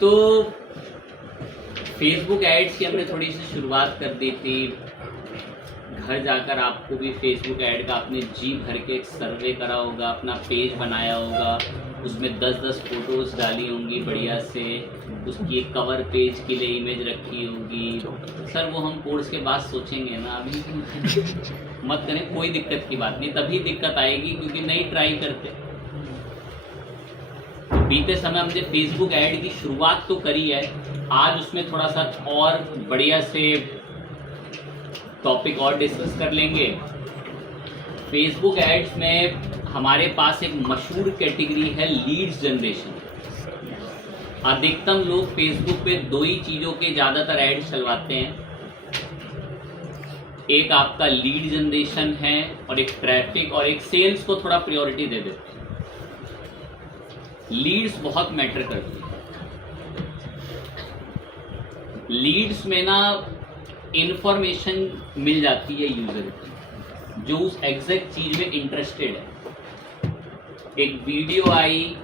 तो Facebook ads की हमने थोड़ी सी शुरुआत कर दी थी। घर जाकर आपको भी फेसबुक ऐड का आपने जी भर के एक सर्वे करा होगा, अपना पेज बनाया होगा, उसमें 10-10 फोटोज़ डाली होंगी बढ़िया से, उसकी एक कवर पेज के लिए इमेज रखी होगी। सर वो हम कोर्स के बाद सोचेंगे ना, अभी मत करें, कोई दिक्कत की बात नहीं। तभी दिक्कत आएगी क्योंकि नहीं ट्राई करते। तो बीते समय हमने फेसबुक ऐड की शुरुआत तो करी है, आज उसमें थोड़ा सा और बढ़िया से टॉपिक और डिस्कस कर लेंगे। फेसबुक एड्स में हमारे पास एक मशहूर कैटेगरी है लीड्स जनरेशन। अधिकतम लोग फेसबुक पे दो ही चीज़ों के ज़्यादातर एड्स चलवाते हैं, एक आपका लीड जनरेशन है और एक ट्रैफिक और एक सेल्स को थोड़ा प्रायोरिटी दे देते हैं। लीड्स बहुत मैटर करती है। लीड्स में ना इंफॉर्मेशन मिल जाती है यूजर की, जो उस एग्जैक्ट चीज में इंटरेस्टेड है। एक वीडियो आई,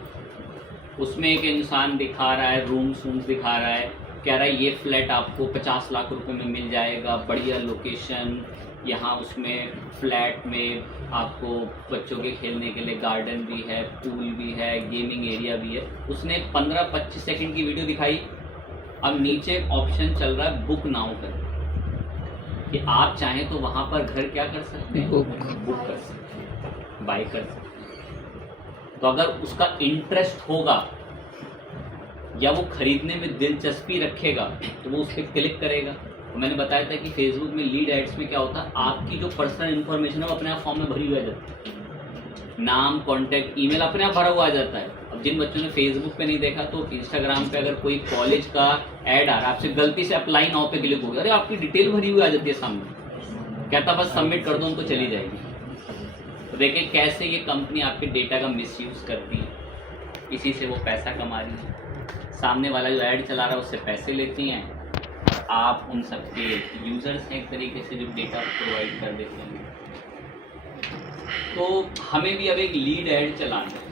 उसमें एक इंसान दिखा रहा है, रूम्स दिखा रहा है, कह रहा है ये फ्लैट आपको 50 लाख रुपए में मिल जाएगा, बढ़िया लोकेशन, यहाँ उसमें फ्लैट में आपको बच्चों के खेलने के लिए गार्डन भी है, पूल भी है, गेमिंग एरिया भी है। उसने 15-25 सेकंड की वीडियो दिखाई। अब नीचे ऑप्शन चल रहा है बुक नाउ कर, कि आप चाहें तो वहां पर घर क्या कर सकते हैं, बुक कर सकते हैं, बाय कर सकते हैं। तो अगर उसका इंटरेस्ट होगा या वो खरीदने में दिलचस्पी रखेगा तो वो उस पर क्लिक करेगा। तो मैंने बताया था कि फेसबुक में लीड एड्स में क्या होता है, आपकी जो पर्सनल इन्फॉर्मेशन है वो अपने आप फॉर्म में भरी हुई आ जाती है, नाम, कॉन्टैक्ट, ईमेल अपने आप भरा हुआ आ जाता है। अब जिन बच्चों ने फेसबुक पे नहीं देखा तो इंस्टाग्राम पे अगर कोई कॉलेज का ऐड आ रहा है, आपसे गलती से अप्लाई नाउ पे क्लिक हो गया, अरे आपकी डिटेल भरी हुई आ जाती है सामने, कहता बस सबमिट कर दो उनको, चली जाएगी। तो देखिए कैसे ये कंपनी आपके डेटा का मिसयूज करती है, इसी से वो पैसा कमा रही है। सामने वाला जो ऐड चला रहा है उससे पैसे लेती हैं और आप उन सबके यूजर्स हैं एक तरीके से, जो डेटा प्रोवाइड कर देते हैं। तो हमें भी अब एक लीड ऐड चलाना है।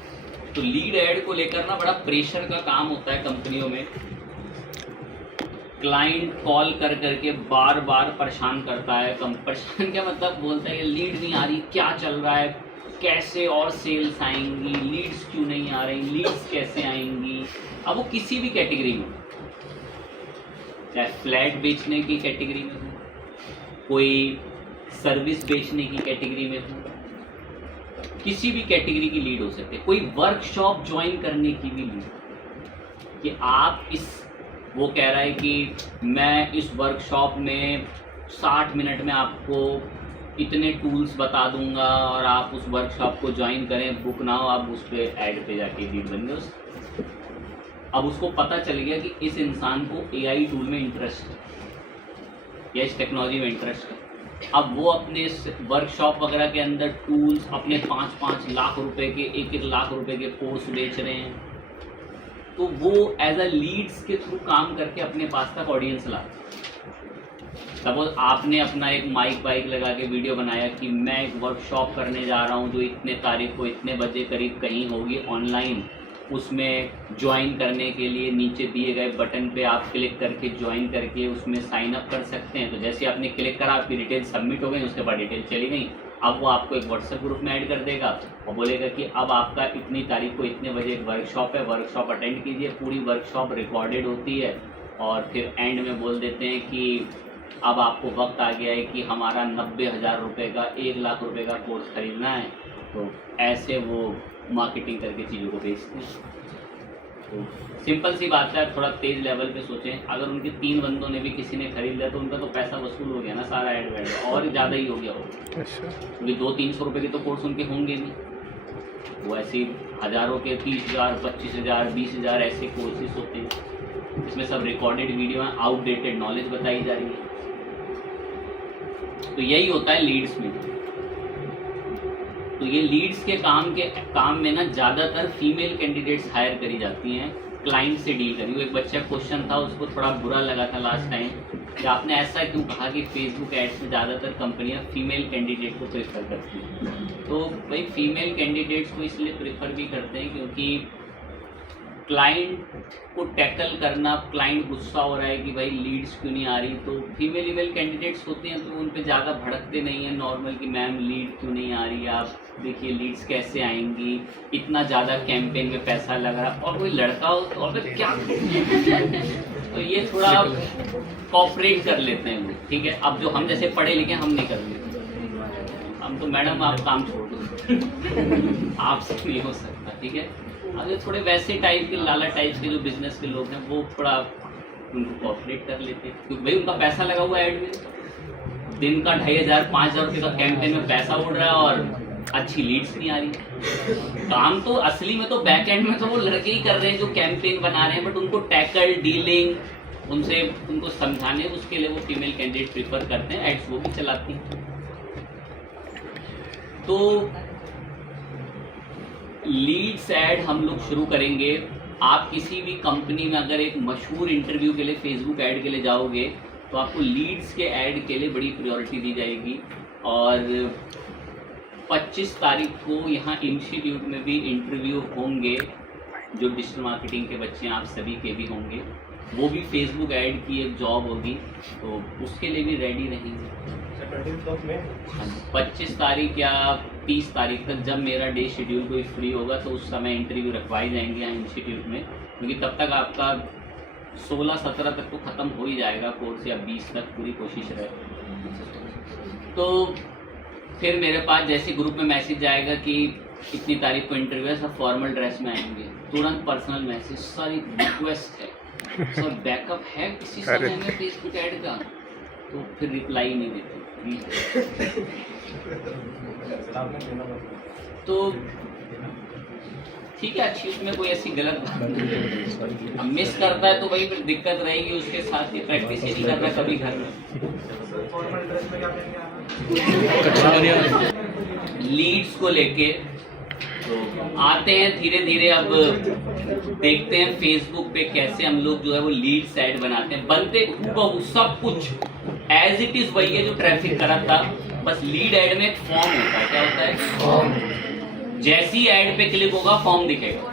तो लीड ऐड को लेकर ना बड़ा प्रेशर का काम होता है कंपनियों में। क्लाइंट कॉल कर करके बार बार परेशान करता है। परेशान क्या मतलब, बोलता है लीड नहीं आ रही, क्या चल रहा है, कैसे और सेल्स आएंगी, लीड्स क्यों नहीं आ रही, लीड्स कैसे आएंगी। अब वो किसी भी कैटेगरी में, चाहे फ्लैट बेचने की कैटेगरी में हो, कोई सर्विस बेचने की कैटेगरी में हो, किसी भी कैटेगरी की लीड हो सकती है। कोई वर्कशॉप ज्वाइन करने की भी लीड, कि आप वो कह रहा है कि मैं इस वर्कशॉप में 60 मिनट में आपको इतने टूल्स बता दूंगा और आप उस वर्कशॉप को ज्वाइन करें, बुक नाउ, आप उस पर ऐड पे जाके लीड बन गए। अब उसको पता चल गया कि इस इंसान को एआई टूल में इंटरेस्ट है या इस टेक्नोलॉजी में इंटरेस्ट है। अब वो अपने वर्कशॉप वगैरह के अंदर टूल्स अपने 5-5 लाख रुपए के, 1-1 लाख रुपए के कोर्स बेच रहे हैं। तो वो एज अ लीड्स के थ्रू काम करके अपने पास तक ऑडियंस लाते हैं। सपोज आपने अपना एक माइक वाइक लगा के वीडियो बनाया कि मैं एक वर्कशॉप करने जा रहा हूँ जो इतने तारीख को इतने बजे करीब कहीं होगी ऑनलाइन, उसमें ज्वाइन करने के लिए नीचे दिए गए बटन पे आप क्लिक करके ज्वाइन करके उसमें साइन अप कर सकते हैं। तो जैसे आपने क्लिक करा, आपकी डिटेल सबमिट हो गई, उसके बाद डिटेल चली गई। अब वो आपको एक व्हाट्सएप ग्रुप में ऐड कर देगा और बोलेगा कि अब आपका इतनी तारीख को इतने बजे एक वर्कशॉप है, वर्कशॉप अटेंड कीजिए। पूरी वर्कशॉप रिकॉर्डेड होती है और फिर एंड में बोल देते हैं कि अब आपको वक्त आ गया है कि हमारा 90,000 रुपये का 1 लाख रुपये का कोर्स खरीदना है। तो ऐसे वो मार्केटिंग करके चीज़ों को बेचते हैं। तो सिंपल सी बात है, थोड़ा तेज लेवल पे सोचें। अगर उनके 3 बंदों ने भी किसी ने खरीद लिया तो उनका तो पैसा वसूल हो गया ना, सारा ऐड वैड, और ज़्यादा ही हो गया होगा। क्योंकि 200-300 रुपये के तो कोर्स उनके होंगे नहीं, वो ऐसे हज़ारों के 30,000, 25,000, 20,000 ऐसे कोर्सेज होते हैं। इसमें सब रिकॉर्डेड वीडियो हैं, आउटडेटेड नॉलेज बताई जा रही है। तो यही होता है लीड्स में। तो ये लीड्स के काम में ना ज़्यादातर फीमेल कैंडिडेट्स हायर करी जाती हैं क्लाइंट से डील करनी। वो एक बच्चा क्वेश्चन था, उसको थोड़ा बुरा लगा था लास्ट टाइम कि आपने ऐसा क्यों कहा कि फेसबुक एड्स में ज़्यादातर कंपनियां फीमेल कैंडिडेट को प्रेफर करती हैं। तो भाई फीमेल कैंडिडेट्स को इसलिए प्रेफर भी करते हैं क्योंकि क्लाइंट को टैकल करना, क्लाइंट गुस्सा हो रहा है कि भाई लीड्स क्यों नहीं आ रही, तो फीमेल कैंडिडेट्स होते हैं तो उन पे ज़्यादा भड़कते नहीं हैं नॉर्मल कि मैम लीड क्यों नहीं आ रही, आप देखिए लीड्स कैसे आएंगी, इतना ज़्यादा कैंपेन में पैसा लग रहा, और कोई लड़का हो तो और फिर क्या तो ये थोड़ा कॉपरेट कर लेते हैं वो, ठीक है। अब जो हम जैसे पढ़े लिखे हम नहीं कर लेते, हम तो मैडम आप काम छोड़ दो आपसे नहीं हो सकता, ठीक है। अब जो थोड़े वैसे टाइप के लाला टाइप के जो बिजनेस के लोग हैं वो थोड़ा उनको कॉपरेट कर लेते हैं, क्योंकि भाई उनका पैसा लगा हुआ है ऐड में, दिन का 2500-5000 रुपये का कैंपेन में पैसा उड़ रहा है और अच्छी लीड्स नहीं आ रही। काम तो असली में तो बैक एंड में तो वो लड़के ही कर रहे हैं जो कैंपेन बना रहे हैं, बट उनको टैकल डीलिंग उनसे उनको समझाने उसके लिए वो फीमेल कैंडिडेट प्रीफर करते हैं, एड्स वो भी चलाती हैं। तो लीड्स ऐड हम लोग शुरू करेंगे। आप किसी भी कंपनी में अगर एक मशहूर इंटरव्यू के लिए फेसबुक ऐड के लिए जाओगे तो आपको लीड्स के ऐड के लिए बड़ी प्रायोरिटी दी जाएगी। और 25 तारीख को यहाँ इंस्टीट्यूट में भी इंटरव्यू होंगे, जो डिजिटल मार्केटिंग के बच्चे हैं आप सभी के भी होंगे, वो भी फेसबुक ऐड की एक जॉब होगी, तो उसके लिए भी रेडी रहेंगे। 25 तारीख या 30 तारीख तक जब मेरा डे शेड्यूल कोई फ्री होगा तो उस समय इंटरव्यू रखवाई जाएंगे यहाँ इंस्टीट्यूट में, क्योंकि तब तक आपका 16-17 तक तो ख़त्म हो ही जाएगा कोर्स, या 20 तक पूरी कोशिश रहे। तो फिर मेरे पास जैसे ग्रुप में मैसेज आएगा कि इतनी तारीख को इंटरव्यू है, सब फॉर्मल ड्रेस में आएंगे, तुरंत पर्सनल मैसेज, सर एक रिक्वेस्ट है, सर बैकअप है किसी समय में फेसबुक ऐड का, तो फिर रिप्लाई नहीं देते। तो ठीक है, अच्छी उसमें कोई ऐसी गलत बात नहीं। अब मिस करता है तो भाई फिर दिक्कत रहेगी उसके साथ, की प्रैक्टिस ही नहीं कर रहा कभी घर में। लीड्स को लेके तो आते हैं धीरे धीरे, अब देखते हैं फेसबुक पे कैसे हम लोग जो है वो लीड्स ऐड बनाते हैं। बनते हूबहू सब कुछ एज इट इज वही है जो ट्रैफिक करा था, बस लीड ऐड में एक फॉर्म होता है। क्या होता है? फॉर्म। जैसी ऐड पे क्लिक होगा फॉर्म दिखेगा,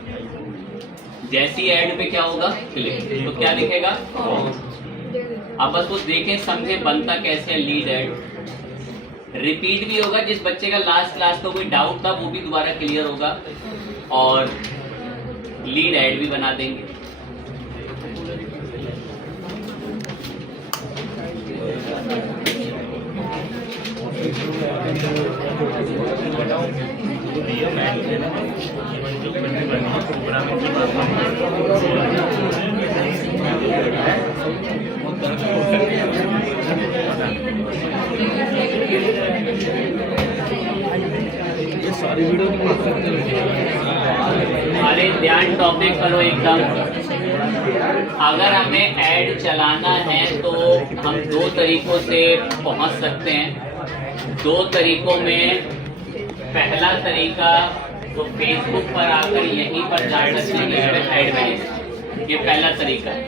जैसी ऐड पे क्या होगा क्लिक, तो क्या दिखेगा? फॉर्म। अब बस वो देखें समझे बनता कैसे है लीड ऐड। रिपीट भी होगा, जिस बच्चे का लास्ट क्लास का कोई डाउट था वो भी दोबारा क्लियर होगा, और लीड ऐड भी बना देंगे। अरे ध्यान टॉपिक करो एकदम। अगर हमें ऐड चलाना है तो हम 2 तरीकों से पहुंच सकते हैं। 2 तरीकों में पहला तरीका तो फेसबुक पर आकर यहीं पर जा सकते हैं ऐड मैनेजर, ये पहला तरीका है।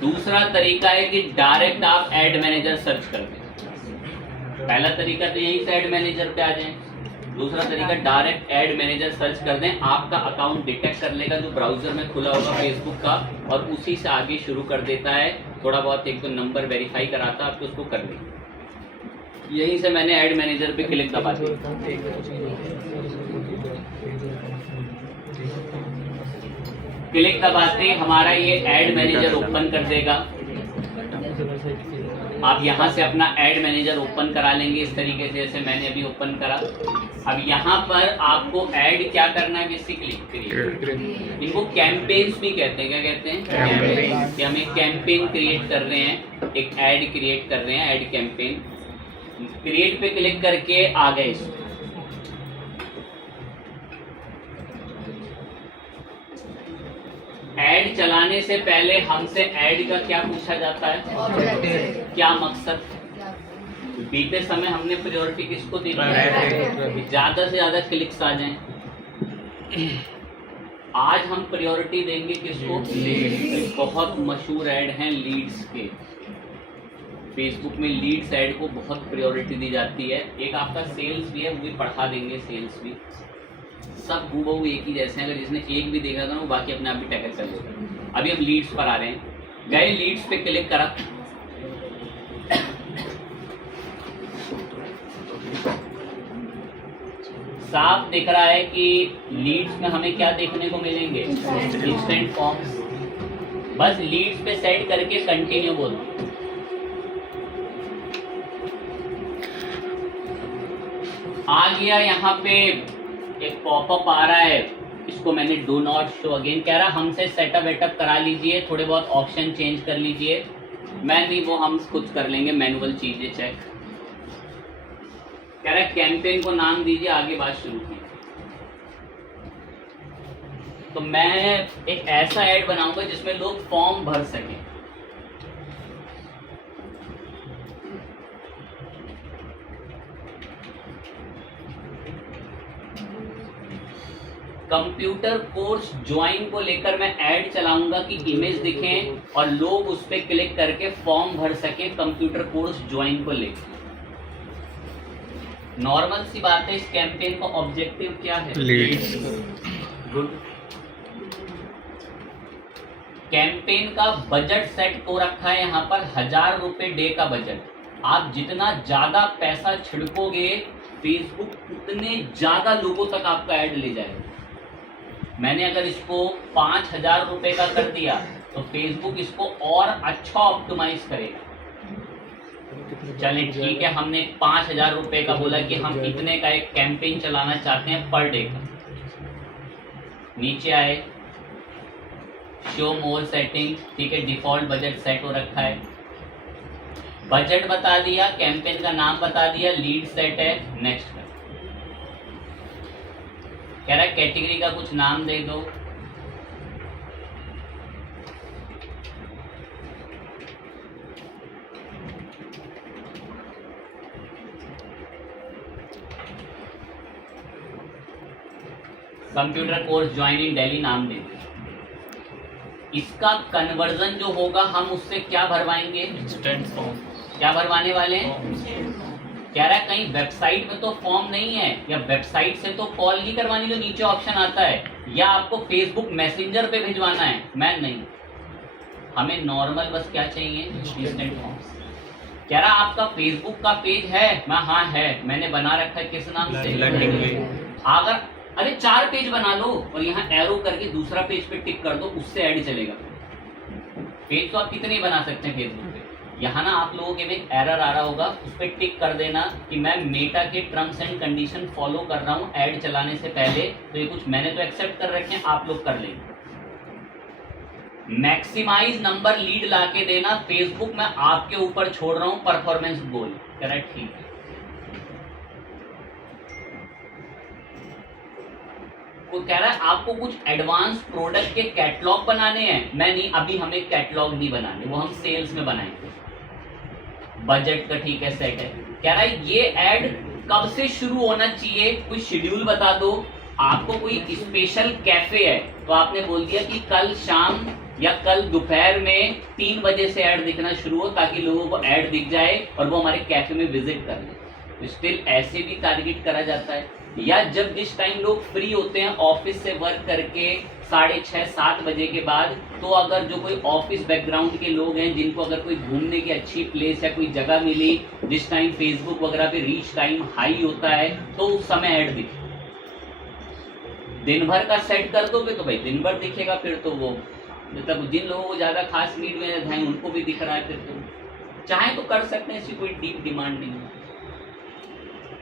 दूसरा तरीका है कि डायरेक्ट आप ऐड मैनेजर सर्च कर दें। पहला तरीका तो यहीं से ऐड मैनेजर पे आ जाएं। दूसरा तरीका डायरेक्ट ऐड मैनेजर सर्च कर दें, आपका अकाउंट डिटेक्ट कर लेगा जो ब्राउजर में खुला होगा फेसबुक का, और उसी से आगे शुरू कर देता है। थोड़ा बहुत एक दो नंबर वेरीफाई कराता है आपको, उसको कर दें। यहीं से मैंने ऐड मैनेजर पे क्लिक दबा दिया। क्लिक दबाते हमारा ये ऐड मैनेजर ओपन कर देगा। आप यहाँ से अपना ऐड मैनेजर ओपन करा लेंगे इस तरीके से जैसे मैंने अभी ओपन करा। अब यहाँ पर आपको ऐड क्या करना है, बेसिकली क्रिएट। इनको कैंपेन्स भी कहते हैं। क्या कहते हैं? कैंपेन। कि हम एक कैंपेन क्रिएट कर रहे हैं, एक ऐड क्रिएट कर रहे हैं, ऐड कैंपेन। क्रिएट पे क्लिक करके आ गए इसको। ऐड चलाने से पहले हमसे ऐड का क्या पूछा जाता है, क्या मकसद? बीते समय हमने प्रायोरिटी किसको दी? ज्यादा से ज्यादा क्लिक्स आ जाएं। आज हम प्रायोरिटी देंगे किसको? लीड्स। बहुत मशहूर ऐड हैं लीड्स के। फेसबुक में लीड्स ऐड को बहुत प्रायोरिटी दी जाती है। एक आपका सेल्स भी है, वो भी पढ़ा देंगे, सेल्स भी। सब हूबहू एक ही जैसे हैं, अगर जिसने एक भी देखा था वो बाकी अपने आप भी टैकल कर लेगा। अभी हम लीड्स पर आ रहे हैं, गए लीड्स पे क्लिक करा, साफ दिख रहा है कि लीड्स में हमें क्या देखने को मिलेंगे, इंस्टेंट फॉर्म्स। बस लीड्स पे सेट करके कंटिन्यू बोल, आ गया। यहाँ पे एक पॉपअप आ रहा है, इसको मैंने डू नॉट शो अगेन कह रहा, हमसे सेटअप वेटअप करा लीजिए, थोड़े बहुत ऑप्शन चेंज कर लीजिए। मैं नहीं, वो हम खुद कर लेंगे मैनुअल चीजें चेक। कह रहा है कैंपेन को नाम दीजिए, आगे बात शुरू की। तो मैं एक ऐसा ऐड बनाऊंगा जिसमें लोग फॉर्म भर सकें। कंप्यूटर कोर्स ज्वाइन को लेकर मैं ऐड चलाऊंगा कि इमेज दिखें और लोग उस पर क्लिक करके फॉर्म भर सकें कंप्यूटर कोर्स ज्वाइन को लेकर। नॉर्मल सी बात है, इस कैंपेन का ऑब्जेक्टिव क्या है? लीड्स। गुड। कैंपेन का बजट सेट हो रखा है यहाँ पर 1000 रुपए डे का बजट। आप जितना ज्यादा पैसा छिड़कोगे फेसबुक उतने ज्यादा लोगों तक आपका ऐड ले जाएगा। मैंने अगर इसको 5000 रुपए का कर दिया तो फेसबुक इसको और अच्छा ऑप्टिमाइज करेगा। चले ठीक है, हमने 5000 रुपए का बोला कि हम इतने का एक कैंपेन चलाना चाहते हैं पर डे का। नीचे आए, शो मोर सेटिंग्स, ठीक है, डिफॉल्ट बजट सेट हो रखा है। बजट बता दिया, कैंपेन का नाम बता दिया, लीड सेट है, नेक्स्ट कर। कह रहा है कैटेगरी का कुछ नाम दे दो। Computer course join in Delhi नाम दे दो। इसका कन्वर्जन जो होगा हम उससे क्या भरवाएंगे? Instant form. क्या भरवाने वाले हैं? कह रहा है कहीं वेबसाइट में तो फॉर्म नहीं है, या वेबसाइट से तो कॉल नहीं करवानी जो नीचे ऑप्शन आता है, या आपको फेसबुक मैसेंजर पे भिजवाना है। मैं नहीं, हमें नॉर्मल बस क्या चाहिए? Instant forms. कह रहा आपका फेसबुक का पेज है? मैं हाँ है, मैंने बना रखा है। किस नाम से? अगर अरे 4 पेज बना लो और यहाँ एरो करके दूसरा पेज पे टिक कर दो, उससे ऐड चलेगा। पेज तो आप कितने बना सकते हैं फेसबुक पे। यहाँ ना आप लोगों के में एक एरर आ रहा होगा, उस पर टिक कर देना कि मैं मेटा के टर्म्स एंड कंडीशन फॉलो कर रहा हूँ ऐड चलाने से पहले। तो ये कुछ मैंने तो एक्सेप्ट कर रखे हैं, आप लोग कर लेंगे। मैक्सिमाइज नंबर लीड ला के देना, फेसबुक में आपके ऊपर छोड़ रहा हूँ परफॉर्मेंस गोल। करेक्ट, ठीक है। वो कह रहा है आपको कुछ एडवांस प्रोडक्ट के कैटलॉग बनाने हैं। मैं नहीं, अभी हमें कैटलॉग नहीं बनाने, वो हम सेल्स में बनाएंगे। बजट का ठीक है, सेट है। कह रहा है ये ऐड कब से शुरू होना चाहिए, कोई शेड्यूल बता दो। आपको कोई स्पेशल कैफे है तो आपने बोल दिया कि कल शाम या कल दोपहर में 3 बजे से ऐड दिखना शुरू हो, ताकि लोगों को ऐड दिख जाए और वो हमारे कैफे में विजिट कर ले। तो स्टिल ऐसे भी टारगेट करा जाता है। या जब जिस टाइम लोग फ्री होते हैं ऑफिस से वर्क करके 6:30-7 बजे के बाद, तो अगर जो कोई ऑफिस बैकग्राउंड के लोग हैं जिनको अगर कोई घूमने की अच्छी प्लेस या कोई जगह मिली जिस टाइम फेसबुक वगैरह पे रीच टाइम हाई होता है, तो उस समय ऐड दिखे। दिन भर का सेट कर दोगे तो भाई दिन भर दिखेगा। फिर तो वो मतलब जिन लोगों को ज्यादा खास नीड में है उनको भी दिख रहा है। फिर तो चाहे तो कर सकते हैं, इसकी कोई डीप डिमांड नहीं है।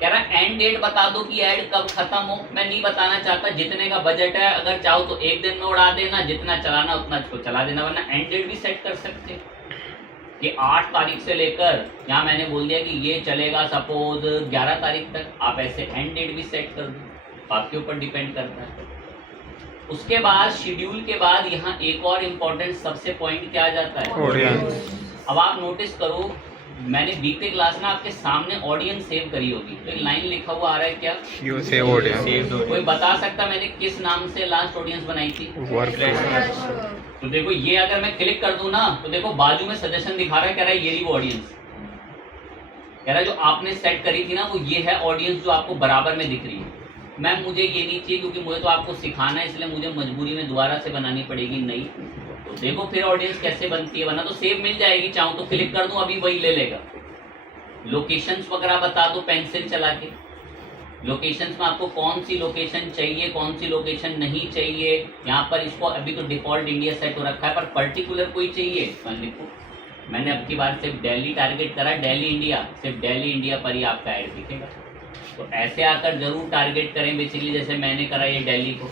कह रहा है एंड डेट बता दो कि ऐड कब खत्म हो। मैं नहीं बताना चाहता, जितने का बजट है अगर चाहो तो एक दिन में उड़ा देना, जितना चलाना उतना इसको चला देना, वरना एंड डेट भी सेट कर सकते कि 8 तारीख से लेकर, यहाँ मैंने बोल दिया कि ये चलेगा सपोज 11 तारीख तक। आप ऐसे एंड डेट भी सेट कर दो, आपके ऊपर डिपेंड करता है। उसके बाद शेड्यूल के बाद यहाँ एक और इम्पोर्टेंट सबसे पॉइंट क्या आ जाता है? ऑडियंस। अब आप नोटिस करो, मैंने बीते क्लास में आपके सामने ऑडियंस सेव करी होगी, तो एक लाइन लिखा हुआ आ रहा है क्या? You save audience. कोई बता सकता मैंने किस नाम से लास्ट ऑडियंस बनाई थी? तो देखो ये अगर मैं क्लिक कर दूं ना, तो देखो बाजू में सजेशन दिखा रहा है, कह रहा है ये रही वो ऑडियंस। कह रहा है जो आपने सेट करी थी ना वो ये है ऑडियंस जो आपको बराबर में दिख रही है। मैम मुझे ये नहीं चाहिए क्योंकि मुझे तो आपको सिखाना है, इसलिए मुझे मजबूरी में दोबारा से बनानी पड़ेगी। नहीं तो देखो फिर ऑडियंस कैसे बनती है, वरना तो सेव मिल जाएगी, चाहूँ तो क्लिक कर दूं अभी वही ले लेगा। लोकेशंस वगैरह बता दो पेंसिल चला के, लोकेशंस में आपको कौन सी लोकेशन चाहिए, कौन सी लोकेशन नहीं चाहिए। यहाँ पर इसको अभी तो डिफॉल्ट इंडिया सेट हो रखा है, पर पर्टिकुलर कोई चाहिए लिखो। मैंने अब की बार सिर्फ दिल्ली टारगेट करा, दिल्ली इंडिया, सिर्फ दिल्ली इंडिया पर ही आपका ऐड दिखेगा। तो ऐसे आकर जरूर टारगेट करें बेसिकली, जैसे मैंने करा ये दिल्ली को।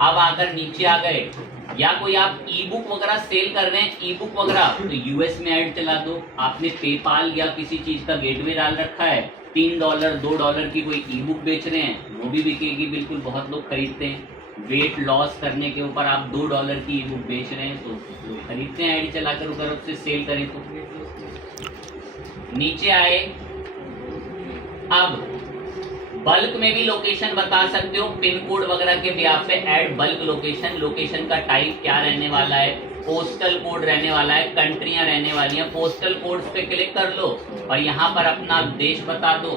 अब आकर नीचे आ गए, या कोई आप ई बुक वगैरह सेल कर रहे हैं, ई बुक वगैरह, तो यूएस में ऐड चला दो। आपने पेपाल या किसी चीज का गेटवे डाल रखा है, $3 $2 की कोई ई बुक बेच रहे हैं, वो भी बिकेगी बिल्कुल, बहुत लोग खरीदते हैं। वेट लॉस करने के ऊपर आप $2 की ई बुक बेच रहे हैं तो खरीदते हैं, ऐड चलाकर अगर उससे सेल करें तो। नीचे आए, अब बल्क में भी लोकेशन बता सकते हो, पिन कोड वगैरह के भी आप पे ऐड बल्क लोकेशन, लोकेशन का टाइप क्या रहने वाला है, पोस्टल कोड रहने वाला है, कंट्रियां रहने वाली हैं, पोस्टल कोड्स पे क्लिक कर लो और यहाँ पर अपना देश बता दो।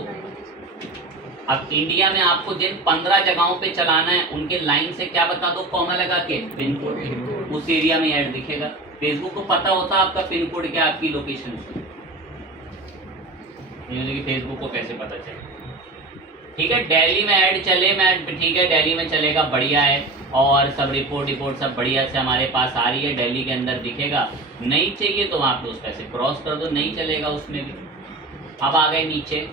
अब इंडिया में आपको जिन 15 जगहों पे चलाना है उनके लाइन से क्या बता दो, कॉमा लगा के पिन कोड, उस एरिया में ऐड दिखेगा। फेसबुक को पता होता है आपका पिन कोड क्या, आपकी लोकेशन। फेसबुक को कैसे पता चले, ठीक है। दिल्ली में ऐड चले, मैं ठीक है दिल्ली में चलेगा, बढ़िया है, और सब रिपोर्ट सब बढ़िया से हमारे पास आ रही है, दिल्ली के अंदर दिखेगा। नहीं चाहिए तो वहां पे उस पैसे क्रॉस कर दो, नहीं चलेगा उसमें भी। अब आ गए नीचे,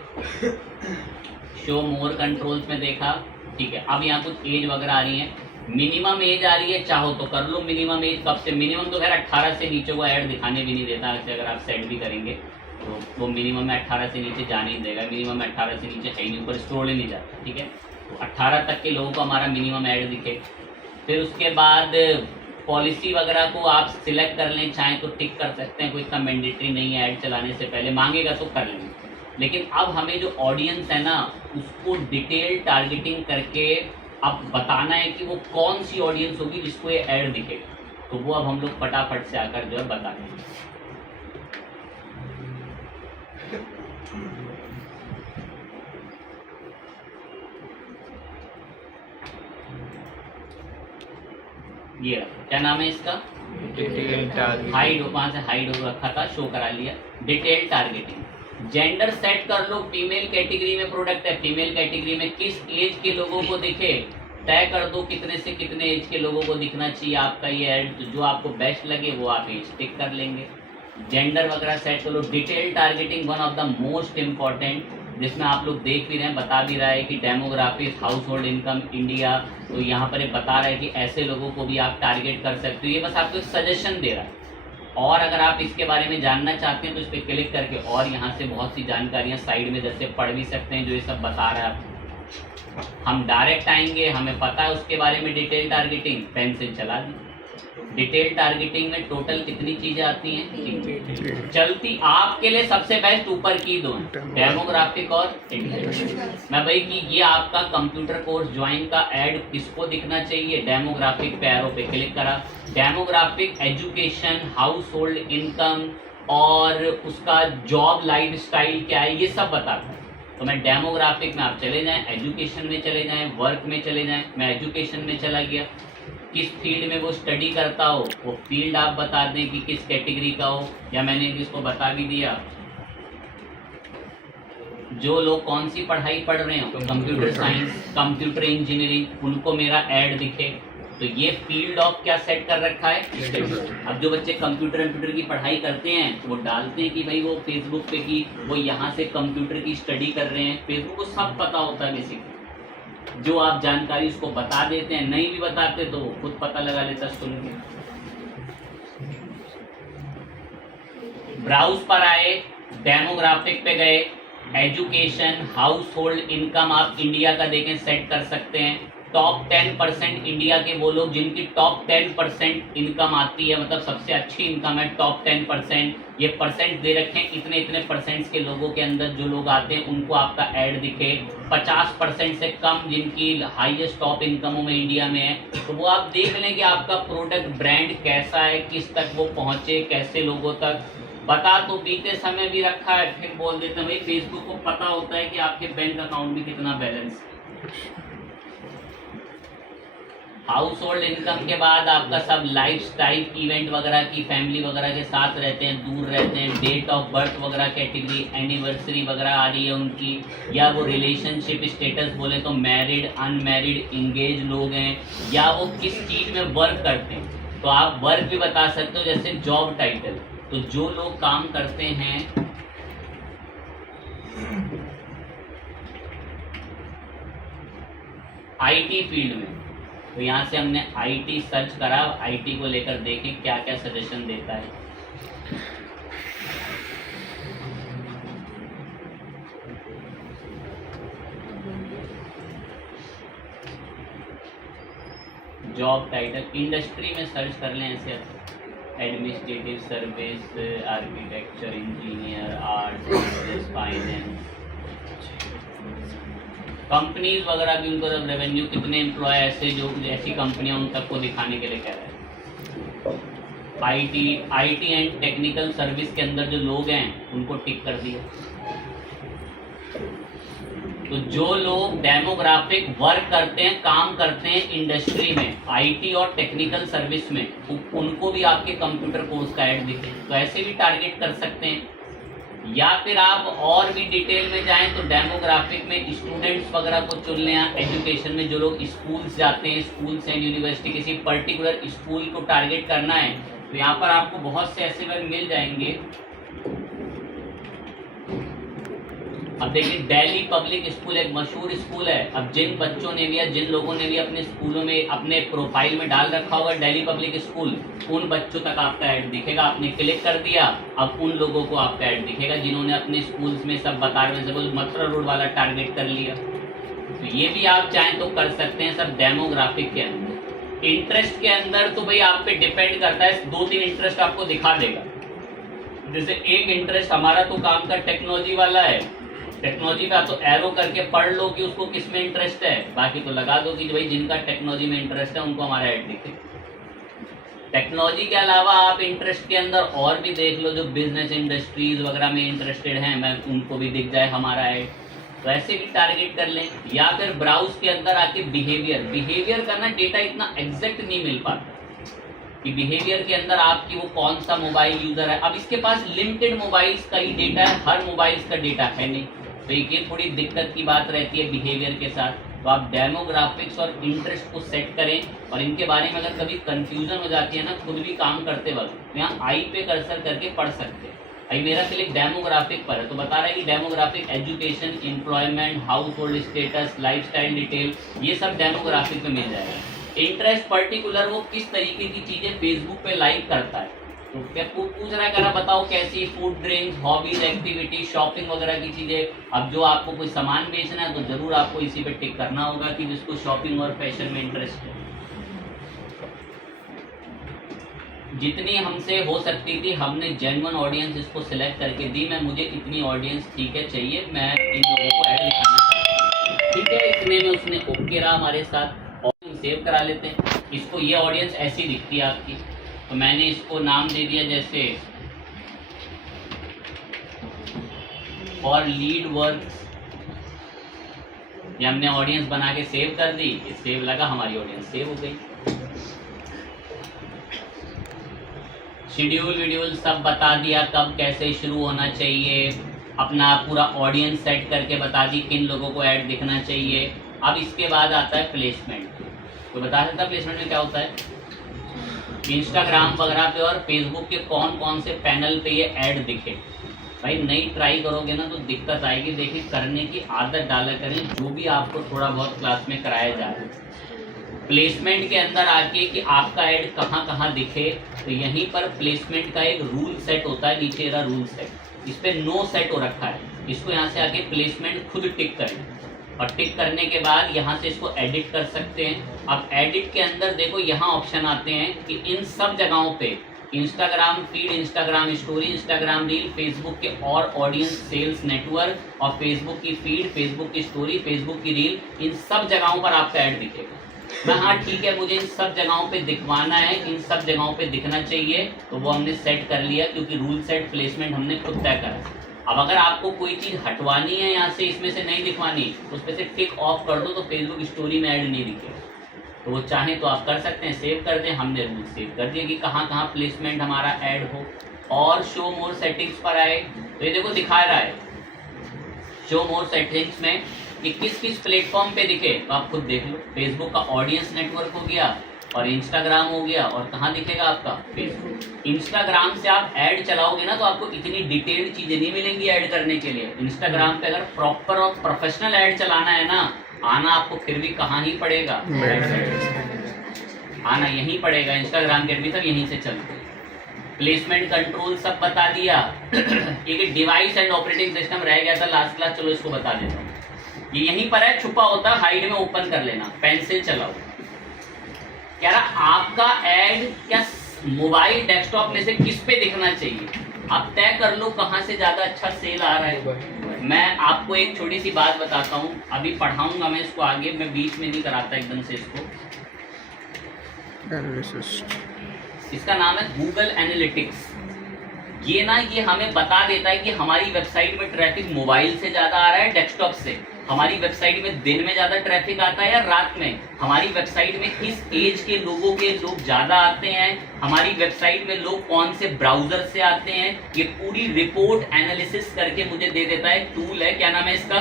शो मोर कंट्रोल्स में देखा, ठीक है। अब यहाँ कुछ एज वगैरह आ रही है, मिनिमम एज आ रही है, चाहो तो कर लो मिनिमम एज। कब से मिनिमम, तो खैर 18 से नीचे को ऐड दिखाने भी नहीं देता, ऐसे अगर आप सेट भी करेंगे तो वो मिनिमम में 18 से नीचे जाने ही देगा, मिनिमम में 18 से नीचे है ही नहीं, ऊपर स्क्रॉल ही नहीं जाता, ठीक है। तो 18 तक के लोगों को हमारा मिनिमम ऐड दिखे। फिर उसके बाद पॉलिसी वगैरह को आप सिलेक्ट कर लें, चाहें तो टिक कर सकते हैं, कोई इतना मैंडेटरी नहीं है ऐड चलाने से पहले, मांगेगा तो कर लेंगे। लेकिन अब हमें जो ऑडियंस है ना, उसको डिटेल टारगेटिंग करके अब बताना है कि वो कौन सी ऑडियंस होगी जिसको ये ऐड दिखेगा, तो वो अब हम लोग फटाफट से आकर जो है बता देंगे। ये क्या नाम है इसका, हाइड, वहां से हाइड हो रखा था, शो करा लिया। डिटेल टारगेटिंग, जेंडर सेट कर लो, फीमेल कैटेगरी में प्रोडक्ट है, फीमेल कैटेगरी में किस एज के लोगों को दिखे तय कर दो, कितने से कितने एज के लोगों को दिखना चाहिए आपका ये ऐड, तो जो आपको बेस्ट लगे वो आप एज टिक कर लेंगे। जेंडर वगैरह सेट कर लो। Detail targeting one of the most important, जिसमें आप लोग देख भी रहे हैं, बता भी रहा है कि demographics, house hold income India, तो यहाँ पर बता रहा है कि ऐसे लोगों को भी आप टारगेट कर सकते हो। ये बस आपको एक सजेशन दे रहा है, और अगर आप इसके बारे में जानना चाहते हैं तो इस पर क्लिक करके और यहाँ से बहुत सी जानकारियाँ साइड में जैसे पढ़ भी सकते हैं, जो ये सब बता रहा है। हम डायरेक्ट आएंगे, हमें पता है उसके बारे में, डिटेल टारगेटिंग, पेंसिल चला दी। डिटेल टारगेटिंग में टोटल कितनी चीजें आती हैं, चलती आपके लिए सबसे बेस्ट ऊपर की दो, डेमोग्राफिक और इंटेलिजेंस। मैं भाई कि ये आपका कंप्यूटर कोर्स ज्वाइन का ऐड किसको दिखना चाहिए, डेमोग्राफिक पे एरो पे क्लिक करा, demographic, education, house hold income और उसका जॉब लाइफ स्टाइल क्या है, ये सब बताता है। तो मैं डेमोग्राफिक में आप चले जाएं, एजुकेशन में चले जाएं, वर्क में चले जाएं, मैं एजुकेशन में चला गया। किस फील्ड में वो स्टडी करता हो वो फील्ड आप बता दें कि किस कैटेगरी का हो, या मैंने इसको बता भी दिया। जो लोग कौन सी पढ़ाई पढ़ रहे हो, कंप्यूटर साइंस, कंप्यूटर इंजीनियरिंग, उनको मेरा ऐड दिखे। तो ये फील्ड ऑफ क्या सेट कर रखा है। अब जो बच्चे कंप्यूटर की पढ़ाई करते हैं तो वो डालते हैं कि भाई वो फेसबुक पे की वो यहाँ से कंप्यूटर की स्टडी कर रहे हैं, फेसबुक को सब पता होता है बेसिकली। जो आप जानकारी उसको बता देते हैं, नहीं भी बताते तो वो खुद पता लगा लेता सुन के। ब्राउज पर आए, डेमोग्राफिक पे गए, एजुकेशन, हाउस होल्ड इनकम आप इंडिया का देखें सेट कर सकते हैं। टॉप 10% इंडिया के वो लोग जिनकी टॉप 10% इनकम आती है, मतलब सबसे अच्छी इनकम है टॉप 10%, ये परसेंट दे रखे हैं, इतने इतने परसेंट्स के लोगों के अंदर जो लोग आते हैं उनको आपका ऐड दिखे। 50% से कम जिनकी हाईएस्ट टॉप इनकमों में इंडिया में है, तो वो आप देख लें कि आपका प्रोडक्ट ब्रांड कैसा है, किस तक वो पहुंचे, कैसे लोगों तक। बता तो बीते समय भी रखा है, फिर बोल देते हैं भाई फेसबुक को पता होता है कि आपके बैंक अकाउंट में कितना बैलेंस है। हाउस होल्ड इनकम के बाद आपका सब लाइफ स्टाइल इवेंट वगैरह की फैमिली वगैरह के साथ रहते हैं, दूर रहते हैं, डेट ऑफ बर्थ वगैरह कैटेगरी, एनिवर्सरी वगैरह आ रही है उनकी, या वो रिलेशनशिप स्टेटस बोले तो मैरिड, अनमैरिड, इंगेज लोग हैं, या वो किस चीज़ में वर्क करते हैं। तो आप वर्क भी बता सकते हो, जैसे जॉब टाइटल। तो जो लोग काम करते हैं आईटी फील्ड में, तो यहाँ से हमने आईटी सर्च करा, आईटी को लेकर देखें क्या क्या सजेशन देता है। जॉब टाइटल इंडस्ट्री में सर्च कर लें ऐसे, administrative service, architecture, engineer, arts, finance, companies वगैरह भी उनको जब रेवेन्यू कितने एम्प्लॉय ऐसे जो ऐसी कंपनियां उन तक को दिखाने के लिए कह रहे हैं। आईटी एंड टेक्निकल सर्विस के अंदर जो लोग हैं उनको टिक कर दिया। तो जो लोग डेमोग्राफिक वर्क करते हैं, काम करते हैं इंडस्ट्री में, आईटी और टेक्निकल सर्विस में, उनको भी आपके कंप्यूटर कोर्स का ऐड दिखे, तो ऐसे भी टारगेट कर सकते हैं। या फिर आप और भी डिटेल में जाएं तो डेमोग्राफिक में स्टूडेंट्स वगैरह को चुन लें। एजुकेशन में जो लोग स्कूल्स जाते हैं, स्कूल्स एंड यूनिवर्सिटी, किसी पर्टिकुलर स्कूल को टारगेट करना है, तो यहाँ पर आपको बहुत से ऐसे वर्ग मिल जाएंगे। अब देखिए, दिल्ली पब्लिक स्कूल एक मशहूर स्कूल है। अब जिन बच्चों ने भी या जिन लोगों ने भी अपने स्कूलों में अपने प्रोफाइल में डाल रखा होगा दिल्ली पब्लिक स्कूल, उन बच्चों तक आपका ऐड दिखेगा। आपने क्लिक कर दिया, अब उन लोगों को आपका ऐड दिखेगा जिन्होंने अपने स्कूल्स में सब बता रहे, सपोज मथुरा रोड वाला टारगेट कर लिया। तो ये भी आप चाहें तो कर सकते हैं सब डेमोग्राफिक के अंदर। इंटरेस्ट के अंदर तो भाई आप पे डिपेंड करता है, 2-3 इंटरेस्ट आपको दिखा देगा। जैसे एक इंटरेस्ट हमारा तो काम का टेक्नोलॉजी वाला है, टेक्नोलॉजी पे आप तो एरो करके पढ़ लो कि उसको किस में इंटरेस्ट है, बाकी तो लगा दो कि भाई जिनका टेक्नोलॉजी में इंटरेस्ट है उनको हमारा ऐड दिखे। टेक्नोलॉजी के अलावा आप इंटरेस्ट के अंदर और भी देख लो, जो बिजनेस इंडस्ट्रीज वगैरह में इंटरेस्टेड हैं, मैं उनको भी दिख जाए हमारा ऐड, तो ऐसे भी टारगेट कर लें। या फिर ब्राउज के अंदर आके बिहेवियर का ना डेटा इतना एग्जैक्ट नहीं मिल पाता कि बिहेवियर के अंदर आपकी वो कौन सा मोबाइल यूजर है। अब इसके पास लिमिटेड मोबाइल्स का ही डेटा है, हर मोबाइल्स का डेटा है नहीं, तो ये थोड़ी दिक्कत की बात रहती है बिहेवियर के साथ। तो आप डेमोग्राफिक्स और इंटरेस्ट को सेट करें, और इनके बारे में अगर कभी कंफ्यूजन हो जाती है ना खुद भी काम करते वक्त, तो यहाँ आई पे कर्सर करके पढ़ सकते हैं। अभी मेरा क्लिक डेमोग्राफिक पर है तो बता रहा है कि demographic education, employment, house hold status, lifestyle detail, ये सब डेमोग्राफिक में मिल जाएगा। इंटरेस्ट पर्टिकुलर वो किस तरीके की चीजें फेसबुक पे लाइक करता है, तो क्या पूछ रहा है करा बताओ कैसी food, drinks, hobbies, activity, shopping वगैरह की चीजें। अब जो आपको कोई सामान बेचना है तो जरूर आपको इसी पे टिक करना होगा कि जिसको शॉपिंग और फैशन में इंटरेस्ट है। जितनी हमसे हो सकती थी हमने जेन्युइन ऑडियंस इसको सिलेक्ट करके दी। मैं मुझे इतनी ऑडियंस ठीक है चाहिए, मैं इन लोगों को ऐड दिखाना चाहता हूँ, ठीक है। इतने में उसने ओके रहा हमारे साथ, और हम सेव करा लेते हैं इसको। ये ऑडियंस ऐसी दिखती है आपकी, तो मैंने इसको नाम दे दिया जैसे फॉर लीड वर्क। ये हमने ऑडियंस बना के सेव कर दी, सेव लगा, हमारी ऑडियंस सेव हो गई। शेड्यूल वीडियो सब बता दिया, कब कैसे शुरू होना चाहिए, अपना पूरा ऑडियंस सेट करके बता दी किन लोगों को ऐड दिखना चाहिए। अब इसके बाद आता है प्लेसमेंट। तो बता सकता है प्लेसमेंट में क्या होता है। इंस्टाग्राम वगैरह पे और फेसबुक के कौन कौन से पैनल पे ये ऐड दिखे। भाई नई ट्राई करोगे ना तो दिक्कत आएगी। देखिए, करने की आदत डाला करें जो भी आपको थोड़ा बहुत क्लास में कराया जा रहा है। प्लेसमेंट के अंदर आके कि आपका ऐड कहाँ कहाँ दिखे, तो यहीं पर प्लेसमेंट का एक रूल सेट होता है, नीचे रहा रूल सेट, इस पे नो सेट हो रखा है। इसको यहाँ से आके प्लेसमेंट खुद टिक करें, और टिक करने के बाद यहाँ से इसको एडिट कर सकते हैं। अब एडिट के अंदर देखो यहाँ ऑप्शन आते हैं कि इन सब जगहों पे Instagram feed, Instagram story, Instagram reel, Facebook के और ऑडियंस सेल्स नेटवर्क, और फेसबुक की फीड, फेसबुक की स्टोरी, फेसबुक की रील, इन सब जगहों पर आपका ऐड दिखेगा। मैं हाँ ठीक है, मुझे इन सब जगहों पे दिखवाना है, इन सब जगहों पे दिखना चाहिए, तो वो हमने सेट कर लिया क्योंकि रूल सेट प्लेसमेंट हमने खुद तय करा। अब अगर आपको कोई चीज़ हटवानी है यहाँ से, इसमें से नहीं दिखवानी, उस पर से टिक ऑफ कर दो तो फेसबुक स्टोरी में ऐड नहीं दिखेगा। तो वो चाहें तो आप कर सकते हैं, सेव कर दें। हमने रूल सेव कर दिया कि कहाँ कहाँ प्लेसमेंट हमारा ऐड हो। और शो मोर सेटिंग्स पर आए तो ये देखो दिखा रहा है शो मोर सेटिंग्स में कि किस किस प्लेटफॉर्म पे दिखे, तो आप खुद देख लो। फेसबुक का ऑडियंस नेटवर्क हो गया और इंस्टाग्राम हो गया, और कहाँ दिखेगा आपका फेसबुक। इंस्टाग्राम से आप ऐड चलाओगे ना तो आपको इतनी डिटेल्ड चीजें नहीं मिलेंगी ऐड करने के लिए। इंस्टाग्राम पे अगर प्रॉपर और प्रोफेशनल ऐड चलाना है ना, आना आपको फिर भी कहाँ ही पड़ेगा, आना यहीं पड़ेगा। इंस्टाग्राम के भी सब यहीं से चलते हैं। प्लेसमेंट कंट्रोल सब बता दिया। एक डिवाइस एंड ऑपरेटिंग सिस्टम रह गया था लास्ट क्लास, चलो इसको बता देता हूँ। ये यहीं पर है, छुपा होता, हाइड में ओपन कर लेना, पेन से चलाओ। कह रहा आपका ऐड क्या मोबाइल डेस्कटॉप में से किस पे दिखना चाहिए, आप तय कर लो कहाँ से ज्यादा अच्छा सेल आ रहा है। मैं आपको एक छोटी सी बात बताता हूँ, अभी पढ़ाऊंगा मैं इसको आगे, मैं बीच में नहीं कराता एकदम से इसको। इसका नाम है गूगल एनालिटिक्स। ये ना ये हमें बता देता है कि हमारी वेबसाइट में ट्रैफिक मोबाइल से ज्यादा आ रहा है डेस्कटॉप से, हमारी वेबसाइट में दिन में ज्यादा ट्रैफिक आता है या रात में, हमारी वेबसाइट में किस एज के लोगों के लोग ज्यादा आते हैं, हमारी वेबसाइट में लोग कौन से ब्राउजर से आते हैं। ये पूरी रिपोर्ट एनालिसिस करके मुझे दे देता है। टूल है, क्या नाम है इसका,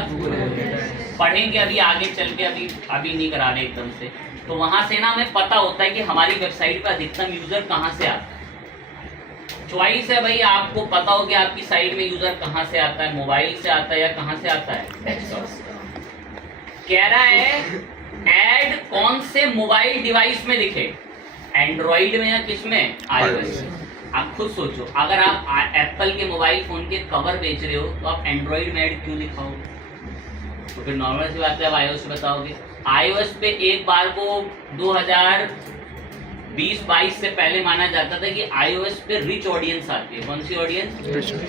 पढ़ेंगे अभी आगे चल के, अभी नहीं करा रहे एकदम से। तो वहां से ना हमें पता होता है कि हमारी वेबसाइट पर अधिकतम यूजर कहाँ से आता है। चॉइस है भाई, आपको पता हो कि आपकी साइट में यूजर कहाँ से आता है, मोबाइल से आता है या कहाँ से आता है। कह रहा है ऐड कौन से मोबाइल डिवाइस में दिखे, एंड्रॉइड में या किस में, आईओएस। आप खुद सोचो, अगर आप एप्पल के मोबाइल फोन के कवर बेच रहे हो तो आप एंड्रॉइड में ऐड क्यों दिखाओगे, तो फिर नॉर्मल सी बात है आप आईओएस बताओगे। आईओएस पे एक बार को 2020-22 से पहले माना जाता था कि आईओएस पे रिच ऑडियंस आती है। कौन सी ऑडियंस,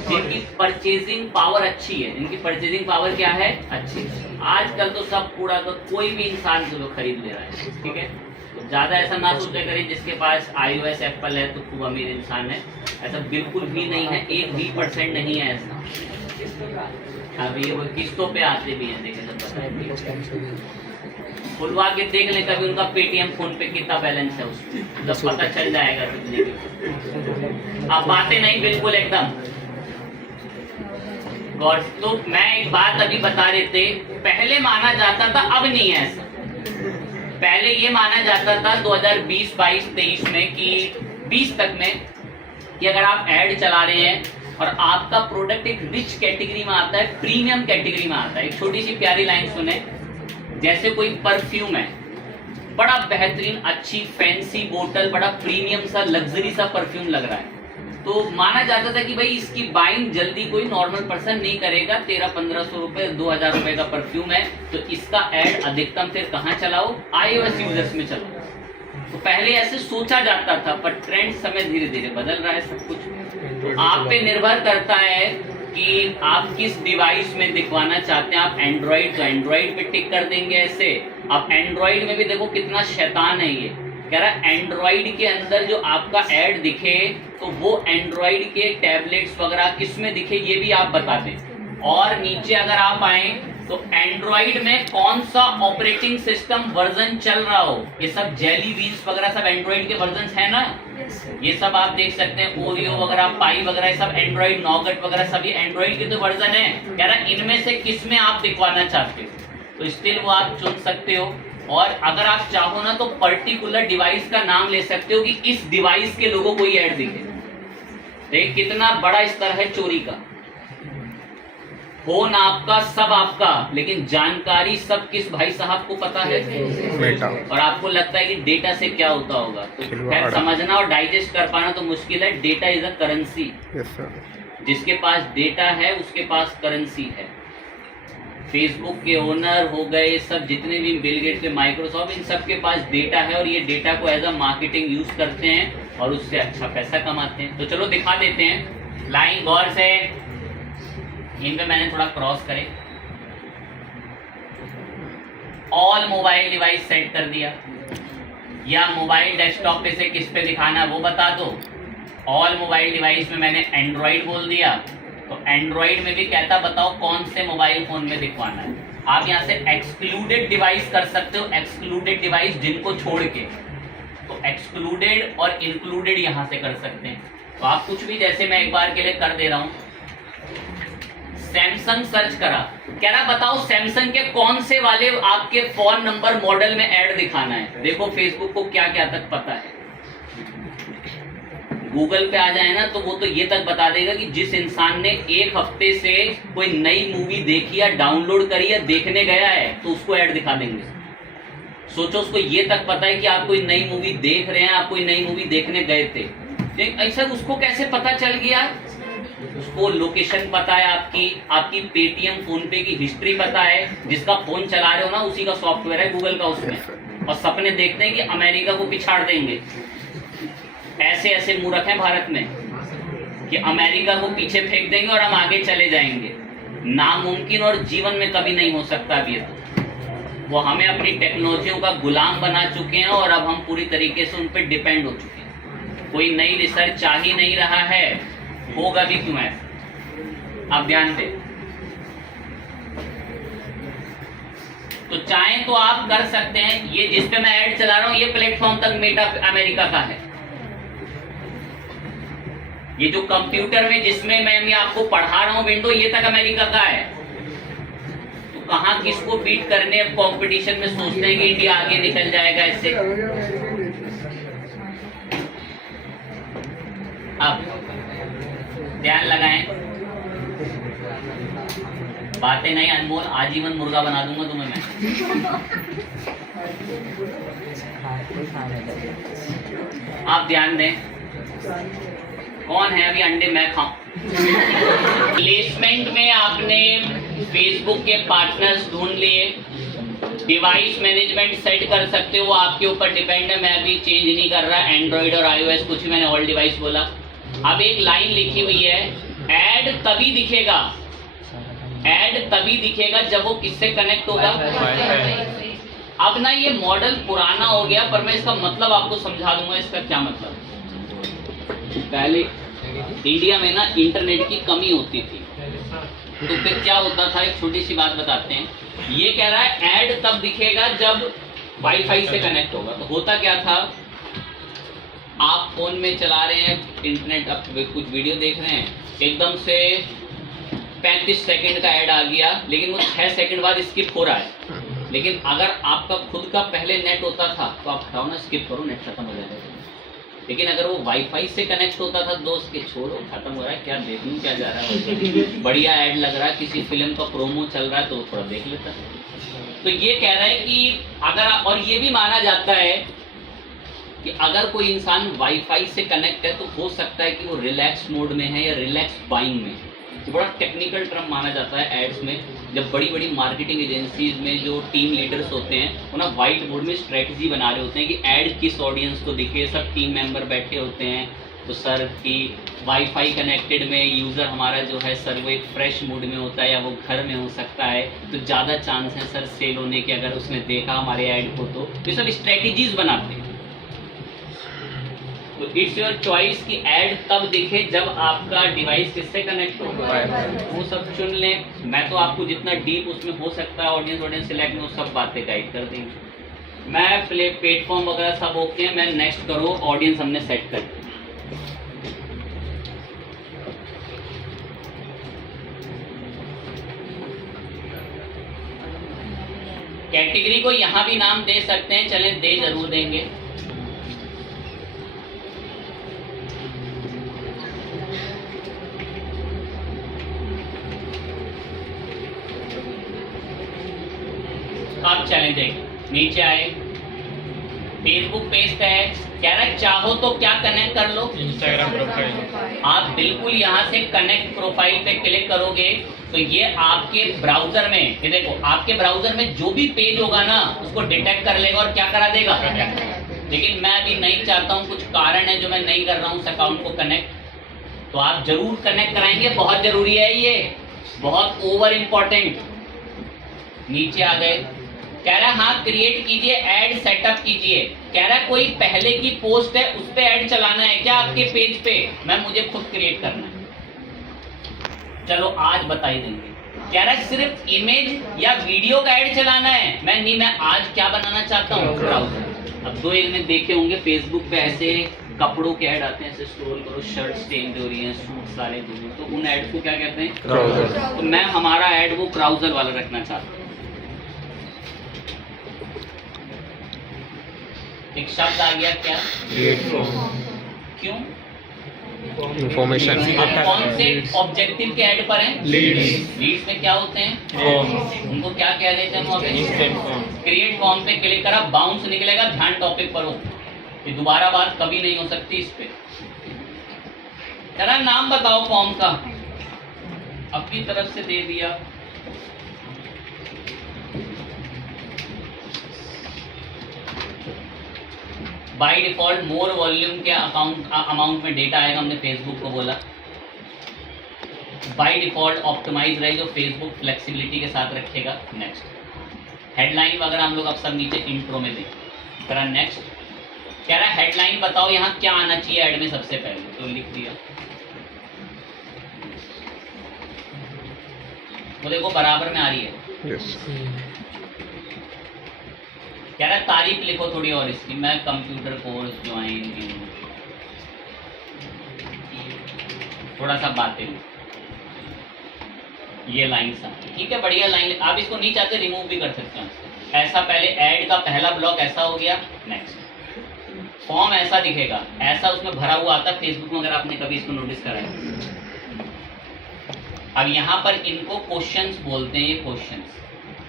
जिनकी परचेजिंग पावर अच्छी है, इनकी परचेजिंग पावर क्या है, अच्छी। आजकल तो सब कूड़ा, तो कोई भी इंसान जो खरीद ले रहा है, ठीक है। तो ज्यादा ऐसा ना सोचा करें जिसके पास आईओएस एप्पल है तो खूब अमीर इंसान है, ऐसा बिल्कुल भी नहीं है, 1% नहीं है ऐसा। अभी वो किस्तों पे आते भी हैं, देखे सब पता खुलवा के देख ले कभी उनका पेटीएम फोन पे कितना बैलेंस है उसमें, तो पता चल जाएगा कितने की। अब बातें नहीं बिल्कुल एकदम गौर। तो मैं एक बात अभी बता देते, पहले माना जाता था, अब नहीं है ऐसा। पहले ये माना जाता था 2020, 22, 23 में कि 20 तक में कि अगर आप ऐड चला रहे हैं और आपका प्रोडक्ट एक रिच कैटेगरी में आता है, प्रीमियम कैटेगरी में आता है। एक छोटी सी प्यारी लाइन सुने, जैसे कोई परफ्यूम है, बड़ा बेहतरीन अच्छी फैंसी बोतल, बड़ा प्रीमियम सा लग्जरी सा परफ्यूम लग रहा है, तो माना जाता था कि भाई इसकी बाइंग जल्दी कोई नॉर्मल पर्सन नहीं करेगा। 1300-1500 रुपए, 2000 रुपए का परफ्यूम है, तो इसका ऐड अधिकतम फिर कहाँ चलाओ, आईओएस यूजर्स में चलाओ। तो पहले ऐसे सोचा जाता था, पर ट्रेंड समय धीरे धीरे बदल रहा है सब कुछ। तो आप पे निर्भर करता है कि आप किस डिवाइस में दिखवाना चाहते हैं। आप एंड्रॉइड, तो एंड्रॉइड पे टिक कर देंगे ऐसे। अब एंड्रॉइड में भी देखो कितना शैतान है ये, कह रहा है एंड्रॉइड के अंदर जो आपका ऐड दिखे तो वो एंड्रॉइड के टैबलेट्स वगैरह किस में दिखे ये भी आप बता दें। और नीचे अगर आप आए तो एंड्रॉइड में कौन सा ऑपरेटिंग सिस्टम वर्जन चल रहा हो, ये सब जेली बीन्स वगैरह सब एंड्रॉइड के वर्जन है ना, ये सब आप देख सकते हैं। ओरियो वगैरह, पाई वगैरह, सब एंड्रॉइड, नॉगट वगैरह सब ये एंड्रॉइड के तो वर्जन है। कह रहा है इनमें से किस में आप दिखवाना चाहते हो, तो स्टिल वो आप चुन सकते हो। और अगर आप चाहो ना तो पर्टिकुलर डिवाइस का नाम ले सकते हो कि इस डिवाइस के लोगों को ये ऐड दिखे। देख कितना बड़ा स्तर है चोरी का। फोन आपका, सब आपका, लेकिन जानकारी सब किस भाई साहब को पता है, और आपको लगता है कि डेटा से क्या होता होगा। तो खैर समझना और डाइजेस्ट कर पाना तो मुश्किल है। डेटा इज अ करेंसी, जिसके पास डेटा है उसके पास करेंसी है। फेसबुक के ओनर हो गए, सब जितने भी बिल गेट्स के, माइक्रोसॉफ्ट, इन सब के पास डेटा है, और ये डेटा को एज अ मार्केटिंग यूज करते हैं और उससे अच्छा पैसा कमाते हैं। तो चलो दिखा देते हैं लाइन गौर से, इन पे मैंने थोड़ा क्रॉस करे। ऑल मोबाइल डिवाइस सेट कर दिया, या मोबाइल डेस्कटॉप पे से किस पे दिखाना वो बता दो। ऑल मोबाइल डिवाइस में मैंने एंड्रॉइड बोल दिया, तो एंड्रॉइड में भी कहता बताओ कौन से मोबाइल फोन में दिखवाना है। आप यहाँ से एक्सक्लूडेड डिवाइस कर सकते हो, एक्सक्लूडेड डिवाइस जिनको छोड़ के, तो एक्सक्लूडेड और इंक्लूडेड यहाँ से कर सकते हैं। तो आप कुछ भी, जैसे मैं एक बार के लिए कर दे रहा हूँ, सैमसंग सर्च करा, कह रहा बताओ सैमसंग के कौन से वाले आपके फोन नंबर मॉडल में ऐड दिखाना है। देखो फेसबुक को क्या क्या तक पता है। गूगल पे आ जाए ना तो वो तो ये तक बता देगा कि जिस इंसान ने एक हफ्ते से कोई नई मूवी देखी या डाउनलोड करी या देखने गया है तो उसको ऐड दिखा देंगे। सोचो उसको ये तक पता है कि आप कोई नई मूवी देख रहे हैं, आप कोई नई मूवी देखने गए थे, ऐसा उसको कैसे पता चल गया? उसको लोकेशन पता है, आपकी पेटीएम फोन पे की हिस्ट्री पता है, जिसका फोन चला रहे हो ना उसी का सॉफ्टवेयर है गूगल का उसमें, और सपने देखते हैं कि अमेरिका को पिछाड़ देंगे। ऐसे ऐसे मूर्ख हैं भारत में कि अमेरिका को पीछे फेंक देंगे और हम आगे चले जाएंगे। नामुमकिन और जीवन में कभी नहीं हो सकता। अब ये तो वो हमें अपनी टेक्नोलॉजियों का गुलाम बना चुके हैं और अब हम पूरी तरीके से उन पर डिपेंड हो चुके हैं। कोई नई रिसर्च चाह ही नहीं रहा है, होगा भी क्यों ऐसा? आप ध्यान दें। तो चाहें तो आप कर सकते हैं। ये जिस पे मैं ऐड चला रहा हूं ये प्लेटफॉर्म तक मेटा अमेरिका का है। ये जो कंप्यूटर में जिसमें मैं आपको पढ़ा रहा हूं विंडो, ये तक अमेरिका का है। तो कहां किसको बीट करने अब कंपटीशन में सोचते हैं कि इंडिया आगे निकल जाएगा इससे। अब ध्यान लगाएं, बातें नहीं अनमोल, आजीवन मुर्गा बना दूंगा तुम्हें मैं। आप ध्यान दें, कौन है अभी अंडे मैं खाऊं? प्लेसमेंट में आपने फेसबुक के पार्टनर्स ढूंढ लिए, डिवाइस मैनेजमेंट सेट कर सकते हो, वो आपके ऊपर डिपेंड है। मैं अभी चेंज नहीं कर रहा, एंड्रॉइड और आईओएस कुछ भी, मैंने ऑल डिवाइस बोला। अब एक लाइन लिखी हुई है, ऐड तभी दिखेगा, ऐड तभी दिखेगा जब वो किससे कनेक्ट होगा? अब ना ये मॉडल पुराना हो गया, पर मैं इसका मतलब आपको समझा दूंगा इसका क्या मतलब। पहले इंडिया में ना इंटरनेट की कमी होती थी, तो फिर क्या होता था, एक छोटी सी बात बताते हैं। ये कह रहा है ऐड तब दिखेगा जब वाईफाई से कनेक्ट होगा। तो होता क्या था, आप फोन में चला रहे हैं इंटरनेट, आप कुछ वीडियो देख रहे हैं, एकदम से 35 सेकंड का ऐड आ गया, लेकिन वो 6 सेकंड बाद स्किप हो रहा है। लेकिन अगर आपका खुद का पहले नेट होता था तो आप हटाओ ना, स्किप करो, नेट खत्म हो जाएगा। लेकिन अगर वो वाईफाई से कनेक्ट होता था, दोस्त के छोड़ो, खत्म हो रहा है, क्या देखूं क्या जा रहा है, बढ़िया ऐड लग रहा है, किसी फिल्म का प्रोमो चल रहा है तो थोड़ा देख लेता है। तो ये कह रहा है कि अगर, और ये भी माना जाता है कि अगर कोई इंसान वाईफाई से कनेक्ट है तो हो सकता है कि वो रिलैक्स मोड में है या रिलैक्स बाइंग में। तो बड़ा टेक्निकल टर्म माना जाता है एड्स में। जब बड़ी बड़ी मार्केटिंग एजेंसीज में जो टीम लीडर्स होते हैं वो ना वाइट बोर्ड में स्ट्रेटजी बना रहे होते हैं कि ऐड किस ऑडियंस को दिखे, सब टीम मेंबर बैठे होते हैं। तो सर की वाईफाई कनेक्टेड में यूज़र हमारा जो है सर वो एक फ्रेश मूड में होता है या वो घर में हो सकता है, तो ज़्यादा चांस है सर सेल होने के, अगर उसने देखा हमारे ऐड को। तो ये सब स्ट्रेटजीज बनाते हैं। तो इट्स योर चॉइस कि ऐड तब दिखे जब आपका डिवाइस किससे कनेक्ट होगा, वो सब चुन लें। मैं तो आपको जितना डीप उसमें हो सकता है ऑडियंस सिलेक्ट में, वो सब बातें गाइड कर देंगे। मैं प्लेटफॉर्म वगैरह सब ओके है, मैं नेक्स्ट करो, ऑडियंस हमने सेट कर दी। कैटेगरी को यहाँ भी नाम दे सकते हैं, चलें दे जरूर देंगे। आप चलें देंगे, नीचे आए, फेसबुक पेज का है, कह रहा है चाहो तो क्या कनेक्ट कर लो, इंस्टाग्राम प्रोफाइल। आप बिल्कुल यहाँ से कनेक्ट प्रोफाइल पे क्लिक करोगे तो ये आपके ब्राउजर में, ये देखो आपके ब्राउजर में जो भी पेज होगा ना उसको डिटेक्ट कर लेगा और क्या करा देगा। लेकिन मैं अभी नहीं चाहता हूँ, कुछ कारण है जो मैं नहीं कर रहा हूँ उस अकाउंट को कनेक्ट। तो आप जरूर कनेक्ट कराएंगे, बहुत जरूरी है, ये बहुत ओवर इम्पोर्टेंट। नीचे आ गए, कह रहा है हाँ क्रिएट कीजिए, ऐड सेटअप कीजिए। कह रहा है कोई पहले की पोस्ट है उस पे ऐड चलाना है क्या आपके पेज पे, मैं मुझे खुद क्रिएट करना है। चलो आज बता ही देंगे। कह रहा है सिर्फ इमेज या वीडियो का ऐड चलाना है। मैं आज क्या बनाना चाहता हूँ, ब्राउजर। अब दो एक ने देखे होंगे फेसबुक पे ऐसे कपड़ों के ऐड आते हैं, ऐसे स्क्रॉल करो, शर्ट चेंज हो रही है, सूट सारे दूर, तो उन ऐड को क्या कहते हैं, क्राउजर। तो मैं हमारा ऐड वो क्राउजर वाला रखना चाहता हूँ। एक शब्द आ गया क्या, क्यों, इंफॉर्मेशन। अब कौन से ऑब्जेक्टिव के ऐड पर हैं, लीड्स में क्या होते हैं, उनको क्या कह देते हैं वहाँ पे, क्रिएट फॉर्म पे क्लिक करा, बाउंस निकलेगा, ध्यान टॉपिक पर हो, ये दोबारा बात कभी नहीं हो सकती इस पे। तेरा नाम बताओ फॉर्म का, अपनी तरफ से दे दिया, बाय डिफॉल्ट मोर वॉल्यूम के अमाउंट में डेटा आएगा, हमने फेसबुक को बोला। बाय डिफॉल्ट ऑप्टिमाइज रहे, जो फेसबुक फ्लेक्सिबिलिटी के साथ रखेगा। नेक्स्ट हेडलाइन वगैरह हम लोग अब सब नीचे इंट्रो में देखें। करा नेक्स्ट, कह रहा है हेडलाइन बताओ यहाँ क्या आना चाहिए ऐड में सबसे पहले, तो लिख दिया। वो देखो बराबर में आ रही है। yes. कह रहा है तारीफ लिखो थोड़ी और इसकी, मैं कंप्यूटर कोर्स ज्वाइन की, थोड़ा सा बातें, ये लाइन सा, ठीक है, बढ़िया लाइन। आप इसको नहीं चाहते रिमूव भी कर सकते हैं। ऐसा पहले ऐड का पहला ब्लॉक ऐसा हो गया। नेक्स्ट फॉर्म ऐसा दिखेगा, ऐसा उसमें भरा हुआ आता है फेसबुक में, अगर आपने कभी इसको नोटिस करा है। अब यहाँ पर इनको क्वेश्चंस बोलते हैं, ये क्वेश्चंस।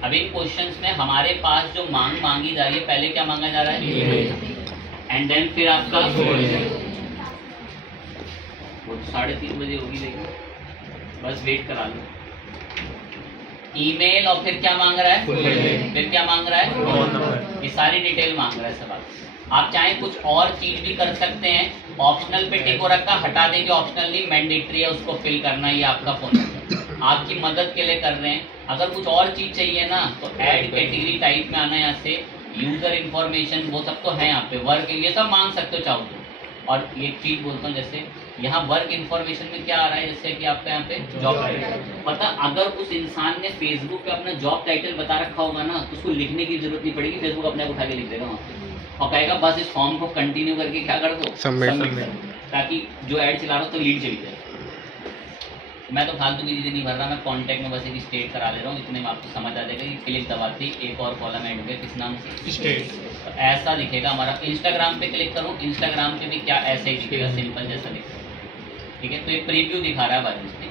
अब इन क्वेश्चंस में हमारे पास जो मांगी जा रही है, पहले क्या मांगा जा रहा है, एंड देन फिर आपका 3:30 बजे होगी, लेकिन बस वेट करा लो। ईमेल, और फिर क्या मांग रहा है, फिर क्या मांग रहा है, ये सारी डिटेल मांग रहा है सब। आप चाहें कुछ और चीज भी कर सकते हैं, ऑप्शनल पे टिक हो रखा, हटा देंगे, ऑप्शनल नहीं, मैंडेटरी है, उसको फिल करना, ये आपका फोन आपकी मदद के लिए कर रहे हैं। अगर कुछ और चीज चाहिए ना, तो ऐड कैटेगरी टाइप में आना, यहाँ से यूजर इन्फॉर्मेशन, वो सब तो है यहाँ पे, वर्क, ये सब मांग सकते हो चाहो तो। और एक चीज बोलता हूँ, जैसे यहाँ वर्क इन्फॉर्मेशन में क्या आ रहा है, जैसे कि आपका यहाँ पे जॉब टाइटल, पता अगर उस इंसान ने फेसबुक पे अपना जॉब टाइटल बता रखा होगा ना, तो उसको लिखने की जरूरत नहीं पड़ेगी, फेसबुक अपने आप उठा के लिख देगा वहाँ पे, और कहेगा बस इस फॉर्म को कंटिन्यू करके क्या कर दो, सबमिट, ताकि जो ऐड चला रहा हो तो लीड चली जाए। मैं तो फालतू की चीज़ें नहीं भर रहा, मैं कॉन्टैक्ट में बस एक स्टेट करा ले रहा हूँ, इतने में आपको समझ आ जाएगा कि क्लिक दबाते ही एक और कॉलम ऐड हो गया, किस नाम से, स्टेट। तो ऐसा दिखेगा हमारा। इंस्टाग्राम पे क्लिक करूँ, इंस्टाग्राम पे भी क्या ऐसे ही दिखेगा, सिंपल जैसा दिखेगा, ठीक है। तो एक प्रीव्यू दिखा रहा है बारिश ने,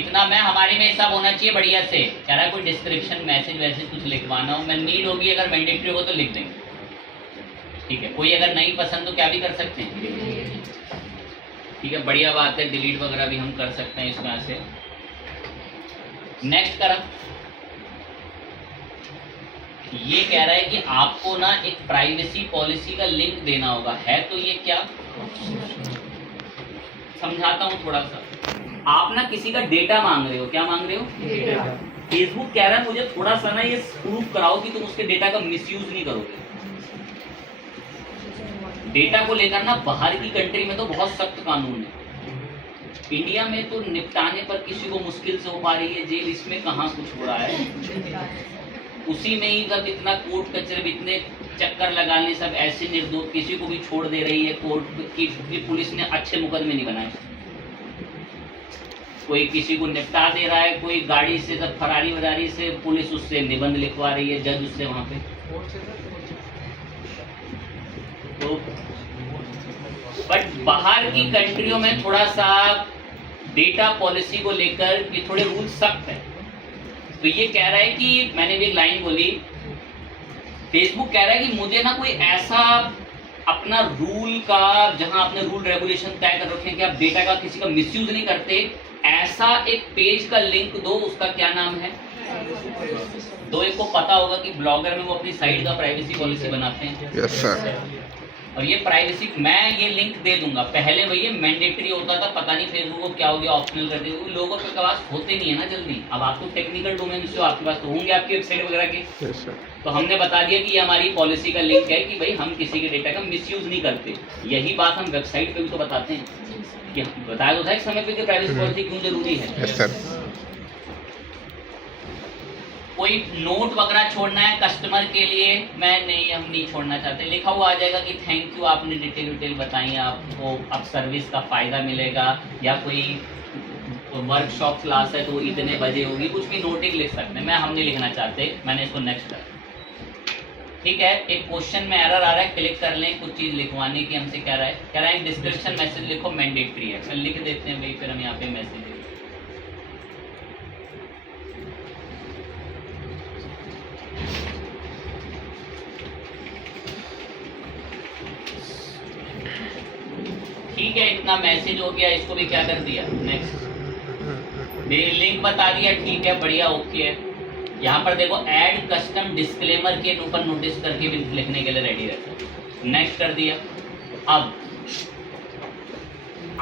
इतना मैं हमारे में सब होना चाहिए बढ़िया से। कह रहा है कोई डिस्क्रिप्शन मैसेज वैसेज कुछ लिखवाना हो, मैं नीड होगी, अगर मैंडेटरी हो तो लिख देंगे, ठीक है। कोई अगर नहीं पसंद तो क्या भी कर सकते हैं, ठीक है, बढ़िया बात है। डिलीट वगैरह भी हम कर सकते हैं इसमें से। नेक्स्ट करा, ये कह रहा है कि आपको ना एक प्राइवेसी पॉलिसी का लिंक देना होगा, है तो ये क्या, समझाता हूं थोड़ा सा। आप ना किसी का डेटा मांग रहे हो, क्या मांग रहे हो, डेटा। फेसबुक कह रहा है मुझे थोड़ा सा ना ये प्रूफ कराओ कि तुम उसके डेटा का मिसयूज नहीं करोगे। डेटा को लेकर ना बाहर की कंट्री में तो बहुत सख्त कानून है, इंडिया में तो निपटाने पर किसी को मुश्किल से हो पा रही है जेल, इसमें कहाँ कुछ हो रहा है। उसी में ही सब इतना कोर्ट कचरे, इतने चक्कर लगाने, सब ऐसे निर्दोष किसी को भी छोड़ दे रही है कोर्ट की पुलिस ने अच्छे मुकदमे नहीं बनाए। कोई किसी को निपटा दे रहा है, कोई गाड़ी से सब फरारी वरारी से पुलिस उससे निबंध लिखवा रही है, जज उससे वहां पे। तो बट बाहर की कंट्रियों में थोड़ा सा डेटा पॉलिसी को लेकर ये थोड़े रूल सख्त है। तो ये कह रहा है कि मैंने भी एक लाइन बोली, फेसबुक कह रहा है कि मुझे ना कोई ऐसा अपना रूल का, जहां आपने रूल रेगुलेशन तय कर रखे हैं कि आप डेटा का किसी का मिसयूज नहीं करते, ऐसा एक पेज का लिंक दो, उसका क्या नाम है, दो। एक को पता होगा कि ब्लॉगर में वो अपनी साइट का प्राइवेसी पॉलिसी बनाते हैं। Yes sir. और ये प्राइवेसी, मैं ये लिंक दे दूंगा। पहले भैया मैंडेटरी होता था, पता नहीं फेसबुक को क्या हो गया, ऑप्शनल कर दिया। लोगों के पास होते नहीं है ना जल्दी। अब आपको टेक्निकल डोमेन से आपके पास तो होंगे आपकी वेबसाइट वगैरह के। Yes sir. तो हमने बता दिया कि ये हमारी पॉलिसी का लिंक है कि भाई हम किसी के डेटा का मिसयूज नहीं करते। यही बात हम वेबसाइट पे भी तो बताते हैं कि बताया तो था एक समय पे कि प्राइवेसी पॉलिसी क्यों जरूरी है। Yes sir. कोई नोट वगैरह छोड़ना है कस्टमर के लिए, मैं नहीं, हम नहीं छोड़ना चाहते। लिखा हुआ आ जाएगा कि थैंक यू, आपने डिटेल बताई, आपको अब सर्विस का फ़ायदा मिलेगा, या कोई वर्कशॉप क्लास है तो इतने बजे होगी, कुछ भी नोटिंग लिख सकते हैं। हम नहीं लिखना चाहते, मैंने इसको नेक्स्ट कर। ठीक है, एक क्वेश्चन में एरर आ रहा है, क्लिक कर लें। कुछ चीज़ लिखवाने की हमसे कह रहा है डिस्क्रिप्शन मैसेज लिखो, मैंडेटरी है। चल लिख देते हैं भाई, फिर हम यहाँ पे मैसेज। ठीक है, इतना मैसेज हो गया, इसको भी क्या कर दिया, नेक्स्ट। लिंक बता दिया, ठीक है, बढ़िया, ओके है। यहाँ पर देखो ऐड कस्टम डिस्क्लेमर के ऊपर नोटिस करके भी लिखने के लिए रेडी रहता है, नेक्स्ट कर दिया। अब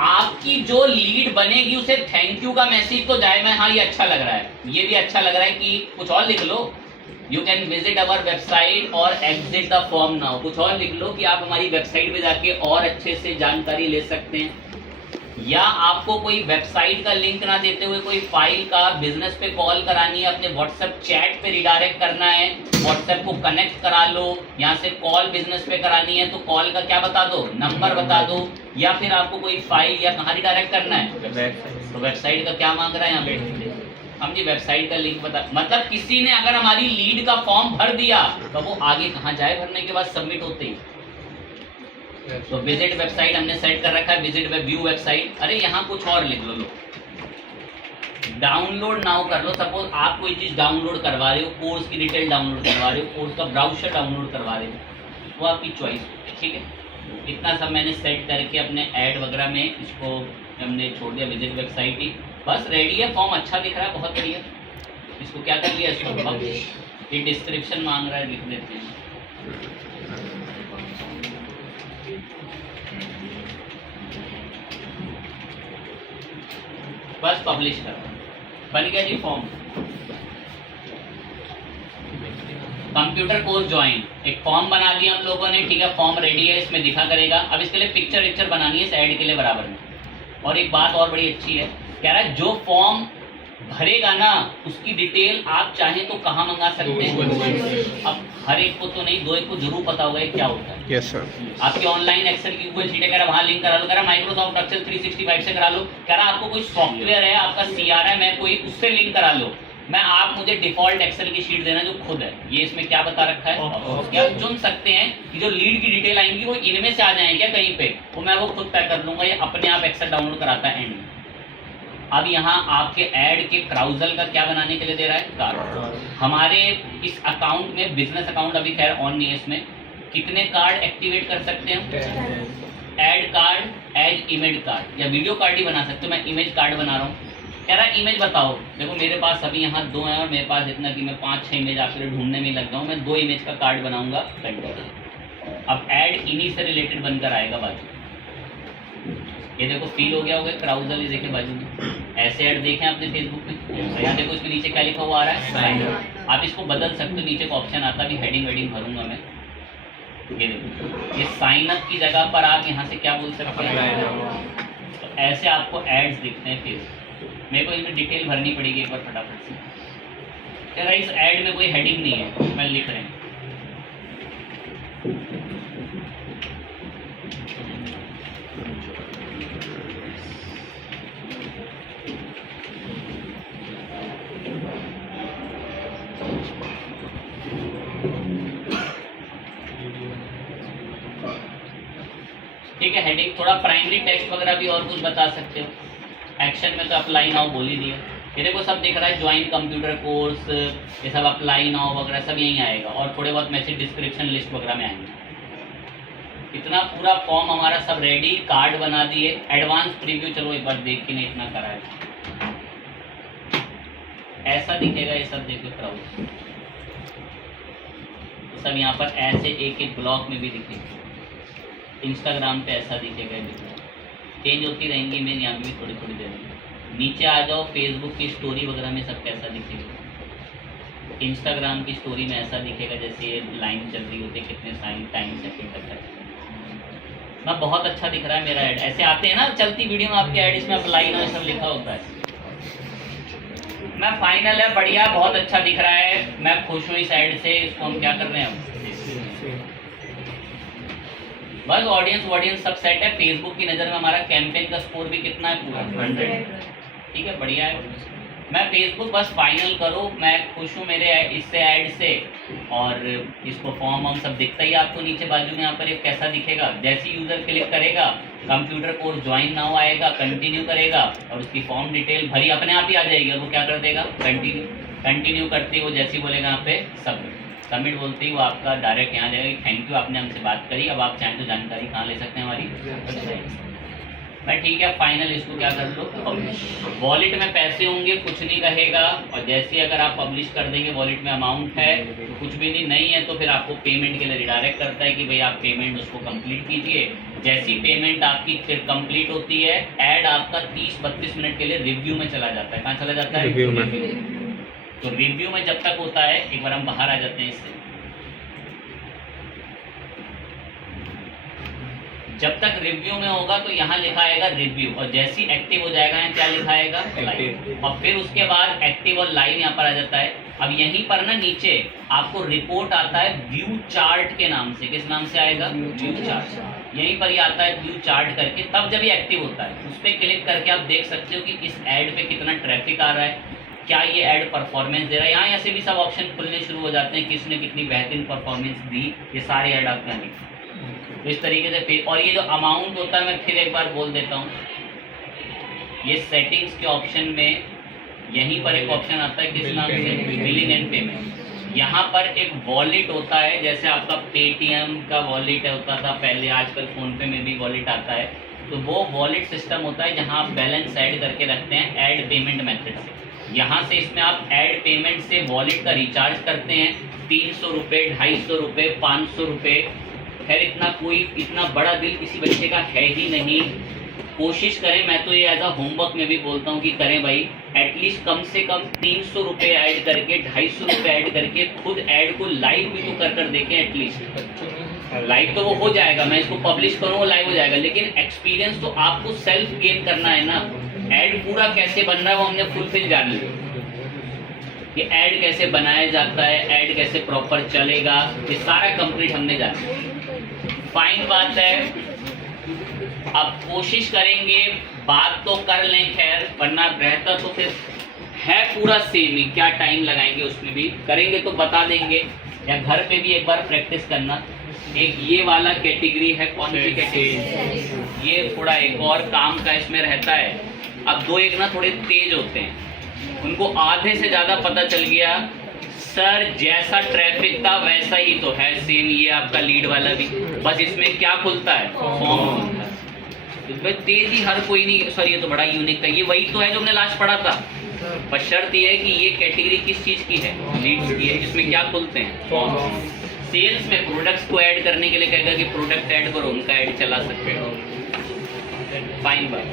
आपकी जो लीड बनेगी उसे थैंक यू का मैसेज तो जाए, मैं हाँ ये अच्छा लग रहा है, ये भी अच्छा लग रहा है कि कुछ और लिख लो, you can visit our website और एग्जिट द फॉर्म नाउ। कुछ और लिख लो कि आप हमारी वेबसाइट पे जाके और अच्छे से जानकारी ले सकते हैं, या आपको कोई वेबसाइट का लिंक ना देते हुए कोई फाइल का बिजनेस पे कॉल करानी है, अपने व्हाट्सएप चैट पे रिडायरेक्ट करना है, व्हाट्सएप को कनेक्ट करा लो, यहाँ से कॉल बिजनेस पे करानी है तो कॉल का क्या बता दो, नंबर बता दो, या फिर आपको कोई फाइल या कहाँ रिडायरेक्ट करना है, तो वेबसाइट का क्या मांग रहा है यहाँ पे, हम जी वेबसाइट का लिंक बता। मतलब किसी ने अगर हमारी लीड का फॉर्म भर दिया तो वो आगे कहाँ जाए, भरने के बाद सबमिट होते ही। तो विजिट वेबसाइट हमने सेट कर रखा है, विजिट व्यू वेबसाइट। अरे यहाँ कुछ और लिख लो, डाउनलोड नाउ कर लो। सपोज आप कोई चीज डाउनलोड करवा रहे हो, कोर्स की डिटेल डाउनलोड करवा रहे हो, कोर्स का ब्राउजर डाउनलोड करवा रहे हो, वो आपकी चॉइस। ठीक है, इतना सब मैंने सेट करके अपने ऐड वगैरह में इसको हमने छोड़ दिया, विजिट वेबसाइट ही बस रेडी है। फॉर्म अच्छा दिख रहा है, बहुत बढ़िया। इसको क्या कर लिया, इसको पब्लिश। ये डिस्क्रिप्शन मांग रहा है, लिख देते हैं। बस पब्लिश करो, बन गया जी फॉर्म। कंप्यूटर कोर्स ज्वाइन, एक फॉर्म बना दिया हम लोगों ने। ठीक है, फॉर्म रेडी है, इसमें दिखा करेगा। अब इसके लिए पिक्चर बनानी है इस ऐड के लिए बराबर में। और एक बात और बड़ी अच्छी है, कह रहा है जो फॉर्म भरेगा ना उसकी डिटेल आप चाहें तो कहाँ मंगा सकते हैं। अब हर एक को तो नहीं, दो एक को जरूर पता होगा ये क्या होता है। Yes sir. आपकी ऑनलाइन एक्सेल की गूगल शीट है, कह रहा वहाँ लिंक करा लो, कह रहा माइक्रोसॉफ्ट एक्सेल 365 से करा लो, कह रहा आपको कोई सॉफ्टवेयर है, आपका CRM है कोई, उससे लिंक करा लो। मैं आप मुझे डिफॉल्ट एक्सेल की शीट देना जो खुद है। ये इसमें क्या बता रखा है, क्या चुन सकते हैं कि जो लीड की डिटेल आएंगी वो इनमें से आ जाए क्या कहीं पे, वो मैं वो खुद पैक कर लूंगा। ये अपने आप एक्सेल डाउनलोड कराता है एंड में। अब यहाँ आपके ऐड के क्राउजल का क्या बनाने के लिए दे रहा है, कार्ड। हमारे इस अकाउंट में, बिजनेस अकाउंट अभी खैर ऑन नहीं है, इसमें कितने कार्ड एक्टिवेट कर सकते हैं, add card, add image card, या वीडियो कार्ड ही बना सकते हो। मैं इमेज कार्ड बना रहा हूँ, कह रहा है इमेज बताओ। देखो मेरे पास अभी यहाँ 2 हैं और मेरे पास इतना कि मैं 5-6 इमेज आपके लिए ढूंढने में लग जाऊँ। मैं 2 इमेज का कार्ड बनाऊंगा। अब ऐड इन्हीं से रिलेटेड बनकर आएगा बाजू। ये देखो फील हो गया होगा क्राउजल, ये देखे बाजू में ऐसे ऐड देखें आपने फेसबुक में। यहाँ देखो इसके नीचे क्या लिखा हुआ आ रहा है, साइन। आप इसको बदल सकते हो, नीचे का ऑप्शन आता है, हेडिंग वेडिंग भरूंगा मैं। ये देखो ये साइन अप की जगह पर आप यहाँ से क्या बोल सकते हैं, तो ऐसे आपको एड्स दिखते हैं। फिर मेरे को इनमें डिटेल भरनी पड़ेगी एक बार फटाफट से। कह रहा है इस ऐड में कोई हेडिंग नहीं है, मैं लिख रहे हैं। ठीक है, हेडिंग थोड़ा प्राइमरी टेक्स्ट वगैरह भी और कुछ बता सकते हो। एक्शन में तो अप्लाई नाउ बोल ही दिया। ये देखो सब दिख रहा है, ज्वाइन कंप्यूटर कोर्स, ये सब अप्लाई नाउ वगैरह सब यहीं आएगा, और थोड़े बहुत मैसेज डिस्क्रिप्शन लिस्ट वगैरह में आएंगे। इतना पूरा फॉर्म हमारा सब रेडी, कार्ड बना दिए। एडवांस प्रीव्यू चलो एक बार देख के नहीं इतना करा है, ऐसा दिखेगा ये सब। देखो क्राउड सब यहाँ पर ऐसे एक एक ब्लॉक में भी दिखेगा। इंस्टाग्राम पे ऐसा दिखेगा, चेंज होती रहेंगी इमेज, यहाँ भी थोड़ी थोड़ी देर में। नीचे आ जाओ, फेसबुक की स्टोरी वगैरह में सब कैसा दिखेगा। इंस्टाग्राम की स्टोरी में ऐसा दिखेगा जैसे ये लाइन चल रही होती है, कितने टाइम सेकंड तक है ना। बहुत अच्छा दिख रहा है मेरा ऐड। ऐसे आते हैं ना चलती वीडियो में आपके ऐड, इसमें अप्लाई ना सब लिखा होता है। मैं फाइनल है, बढ़िया, बहुत अच्छा दिख रहा है, मैं खुश हूँ इस ऐड से। इसको हम क्या कर रहे हैं अब, बस ऑडियंस सब सेट है। फेसबुक की नज़र में हमारा कैंपेन का स्कोर भी कितना है, पूरा 100। ठीक है, बढ़िया है। मैं फेसबुक बस फाइनल करो, मैं खुश हूँ मेरे इससे ऐड से। और इसको फॉर्म हम सब दिखता ही आपको नीचे बाजू में यहाँ पर एक कैसा दिखेगा। जैसे यूज़र क्लिक करेगा, कंप्यूटर कोर्स ज्वाइन नाउ आएगा, कंटिन्यू करेगा और उसकी फॉर्म डिटेल भरी अपने आप ही आ जाएगी। वो क्या कर देगा, कंटिन्यू करते ही वो जैसे ही बोलेगा यहाँ पे सबमिट बोलते ही वो आपका डायरेक्ट यहाँ जाएगा। थैंक यू, आपने हमसे बात करी। अब आप चाहें तो जानकारी कहाँ ले सकते हैं हमारी। मैं ठीक है, फाइनल इसको क्या कर दो, पब्लिश। वॉलेट में पैसे होंगे, कुछ नहीं रहेगा। और जैसे ही अगर आप पब्लिश कर देंगे, वॉलेट में अमाउंट है तो कुछ भी नहीं है तो फिर आपको पेमेंट के लिए रिडायरेक्ट करता है कि भाई आप पेमेंट उसको कंप्लीट कीजिए। जैसी पेमेंट आपकी फिर कंप्लीट होती है, ऐड आपका 30-32 मिनट के लिए रिव्यू में चला जाता है। कहाँ चला जाता है, रिव्यू में। तो रिव्यू में जब तक होता है, एक बार हम बाहर आ जाते हैं इससे। जब तक रिव्यू में होगा तो यहाँ लिखा आएगा रिव्यू, और जैसे ही एक्टिव हो जाएगा यहाँ क्या लिखा आएगा, लाइव। और फिर उसके बाद एक्टिव और लाइव यहाँ पर आ जाता है। अब यहीं पर ना नीचे आपको रिपोर्ट आता है व्यू चार्ट के नाम से। किस नाम से आएगा, व्यू चार्ट। यहीं पर ही आता है व्यू चार्ट करके, तब जब ये एक्टिव होता है उस पर क्लिक करके आप देख सकते हो कि इस ऐड पे कितना ट्रैफिक आ रहा है, क्या ये ऐड परफॉर्मेंस दे रहा है। यहाँ ऐसे भी सब ऑप्शन खुलने शुरू हो जाते हैं, किसने कितनी बेहतरीन परफॉर्मेंस दी, ये सारे ऐड आपका नहीं। तो इस तरीके से फिर, और ये जो अमाउंट होता है मैं फिर एक बार बोल देता हूँ, ये सेटिंग्स के ऑप्शन में यहीं पर एक ऑप्शन आता है किस नाम से, बिलिंग एंड पेमेंट। यहाँ पर एक वॉलेट होता है, जैसे आपका पेटीएम का वॉलेट होता था पहले, आजकल फोन पे में भी वॉलेट आता है। तो वो वॉलेट सिस्टम होता है जहाँ आप बैलेंस ऐड करके रखते हैं ऐड पेमेंट मेथड से। यहाँ से इसमें आप ऐड पेमेंट से वॉलेट का रिचार्ज करते हैं, 300 रुपये, 250 रुपये, 500 रुपये। खैर इतना बड़ा बिल किसी बच्चे का है ही नहीं। कोशिश करें, मैं तो ये एज अ होमवर्क में भी बोलता हूँ कि करें भाई, एटलीस्ट कम से कम 300 रुपये ऐड करके, 250 रुपये ऐड करके खुद ऐड को लाइव भी तो कर देखें एटलीस्ट। लाइव तो वो हो जाएगा, मैं इसको पब्लिश करूँ वो लाइव हो जाएगा, लेकिन एक्सपीरियंस तो आपको सेल्फ गेन करना है ना। ऐड पूरा कैसे बन रहा है वो हमने फुलफिल जान लिया कि ऐड कैसे बनाया जाता है, ऐड कैसे प्रॉपर चलेगा, ये सारा कंप्लीट हमने जाना। फाइन बात है, अब कोशिश करेंगे, बात तो कर लें खैर, वरना रहता तो फिर है पूरा सेम ही, क्या टाइम लगाएंगे उसमें भी, करेंगे तो बता देंगे, या घर पे भी एक बार प्रैक्टिस करना। एक ये वाला कैटेगरी है, कौन सी कैटेगरी, ये थोड़ा एक और काम का इसमें रहता है। अब दो एक ना थोड़े तेज होते हैं, उनको आधे से ज़्यादा पता चल गया, सर जैसा ट्रैफिक था वैसा ही तो है सेम। ये आपका लीड वाला भी, बस इसमें क्या खुलता है, फॉर्म खुलता है। इसमें तेजी हर कोई नहीं, सर ये तो बड़ा यूनिक था, ये वही तो है जो हमने लास्ट पढ़ा था। पर शर्त ये है कि ये कैटेगरी किस चीज़ की है, लीड्स की है। इसमें क्या खुलते हैं, फॉर्म। सेल्स में प्रोडक्ट्स को ऐड करने के लिए कहेगा कि प्रोडक्ट ऐड करो, उनका ऐड चला सकते हो। फाइन बात।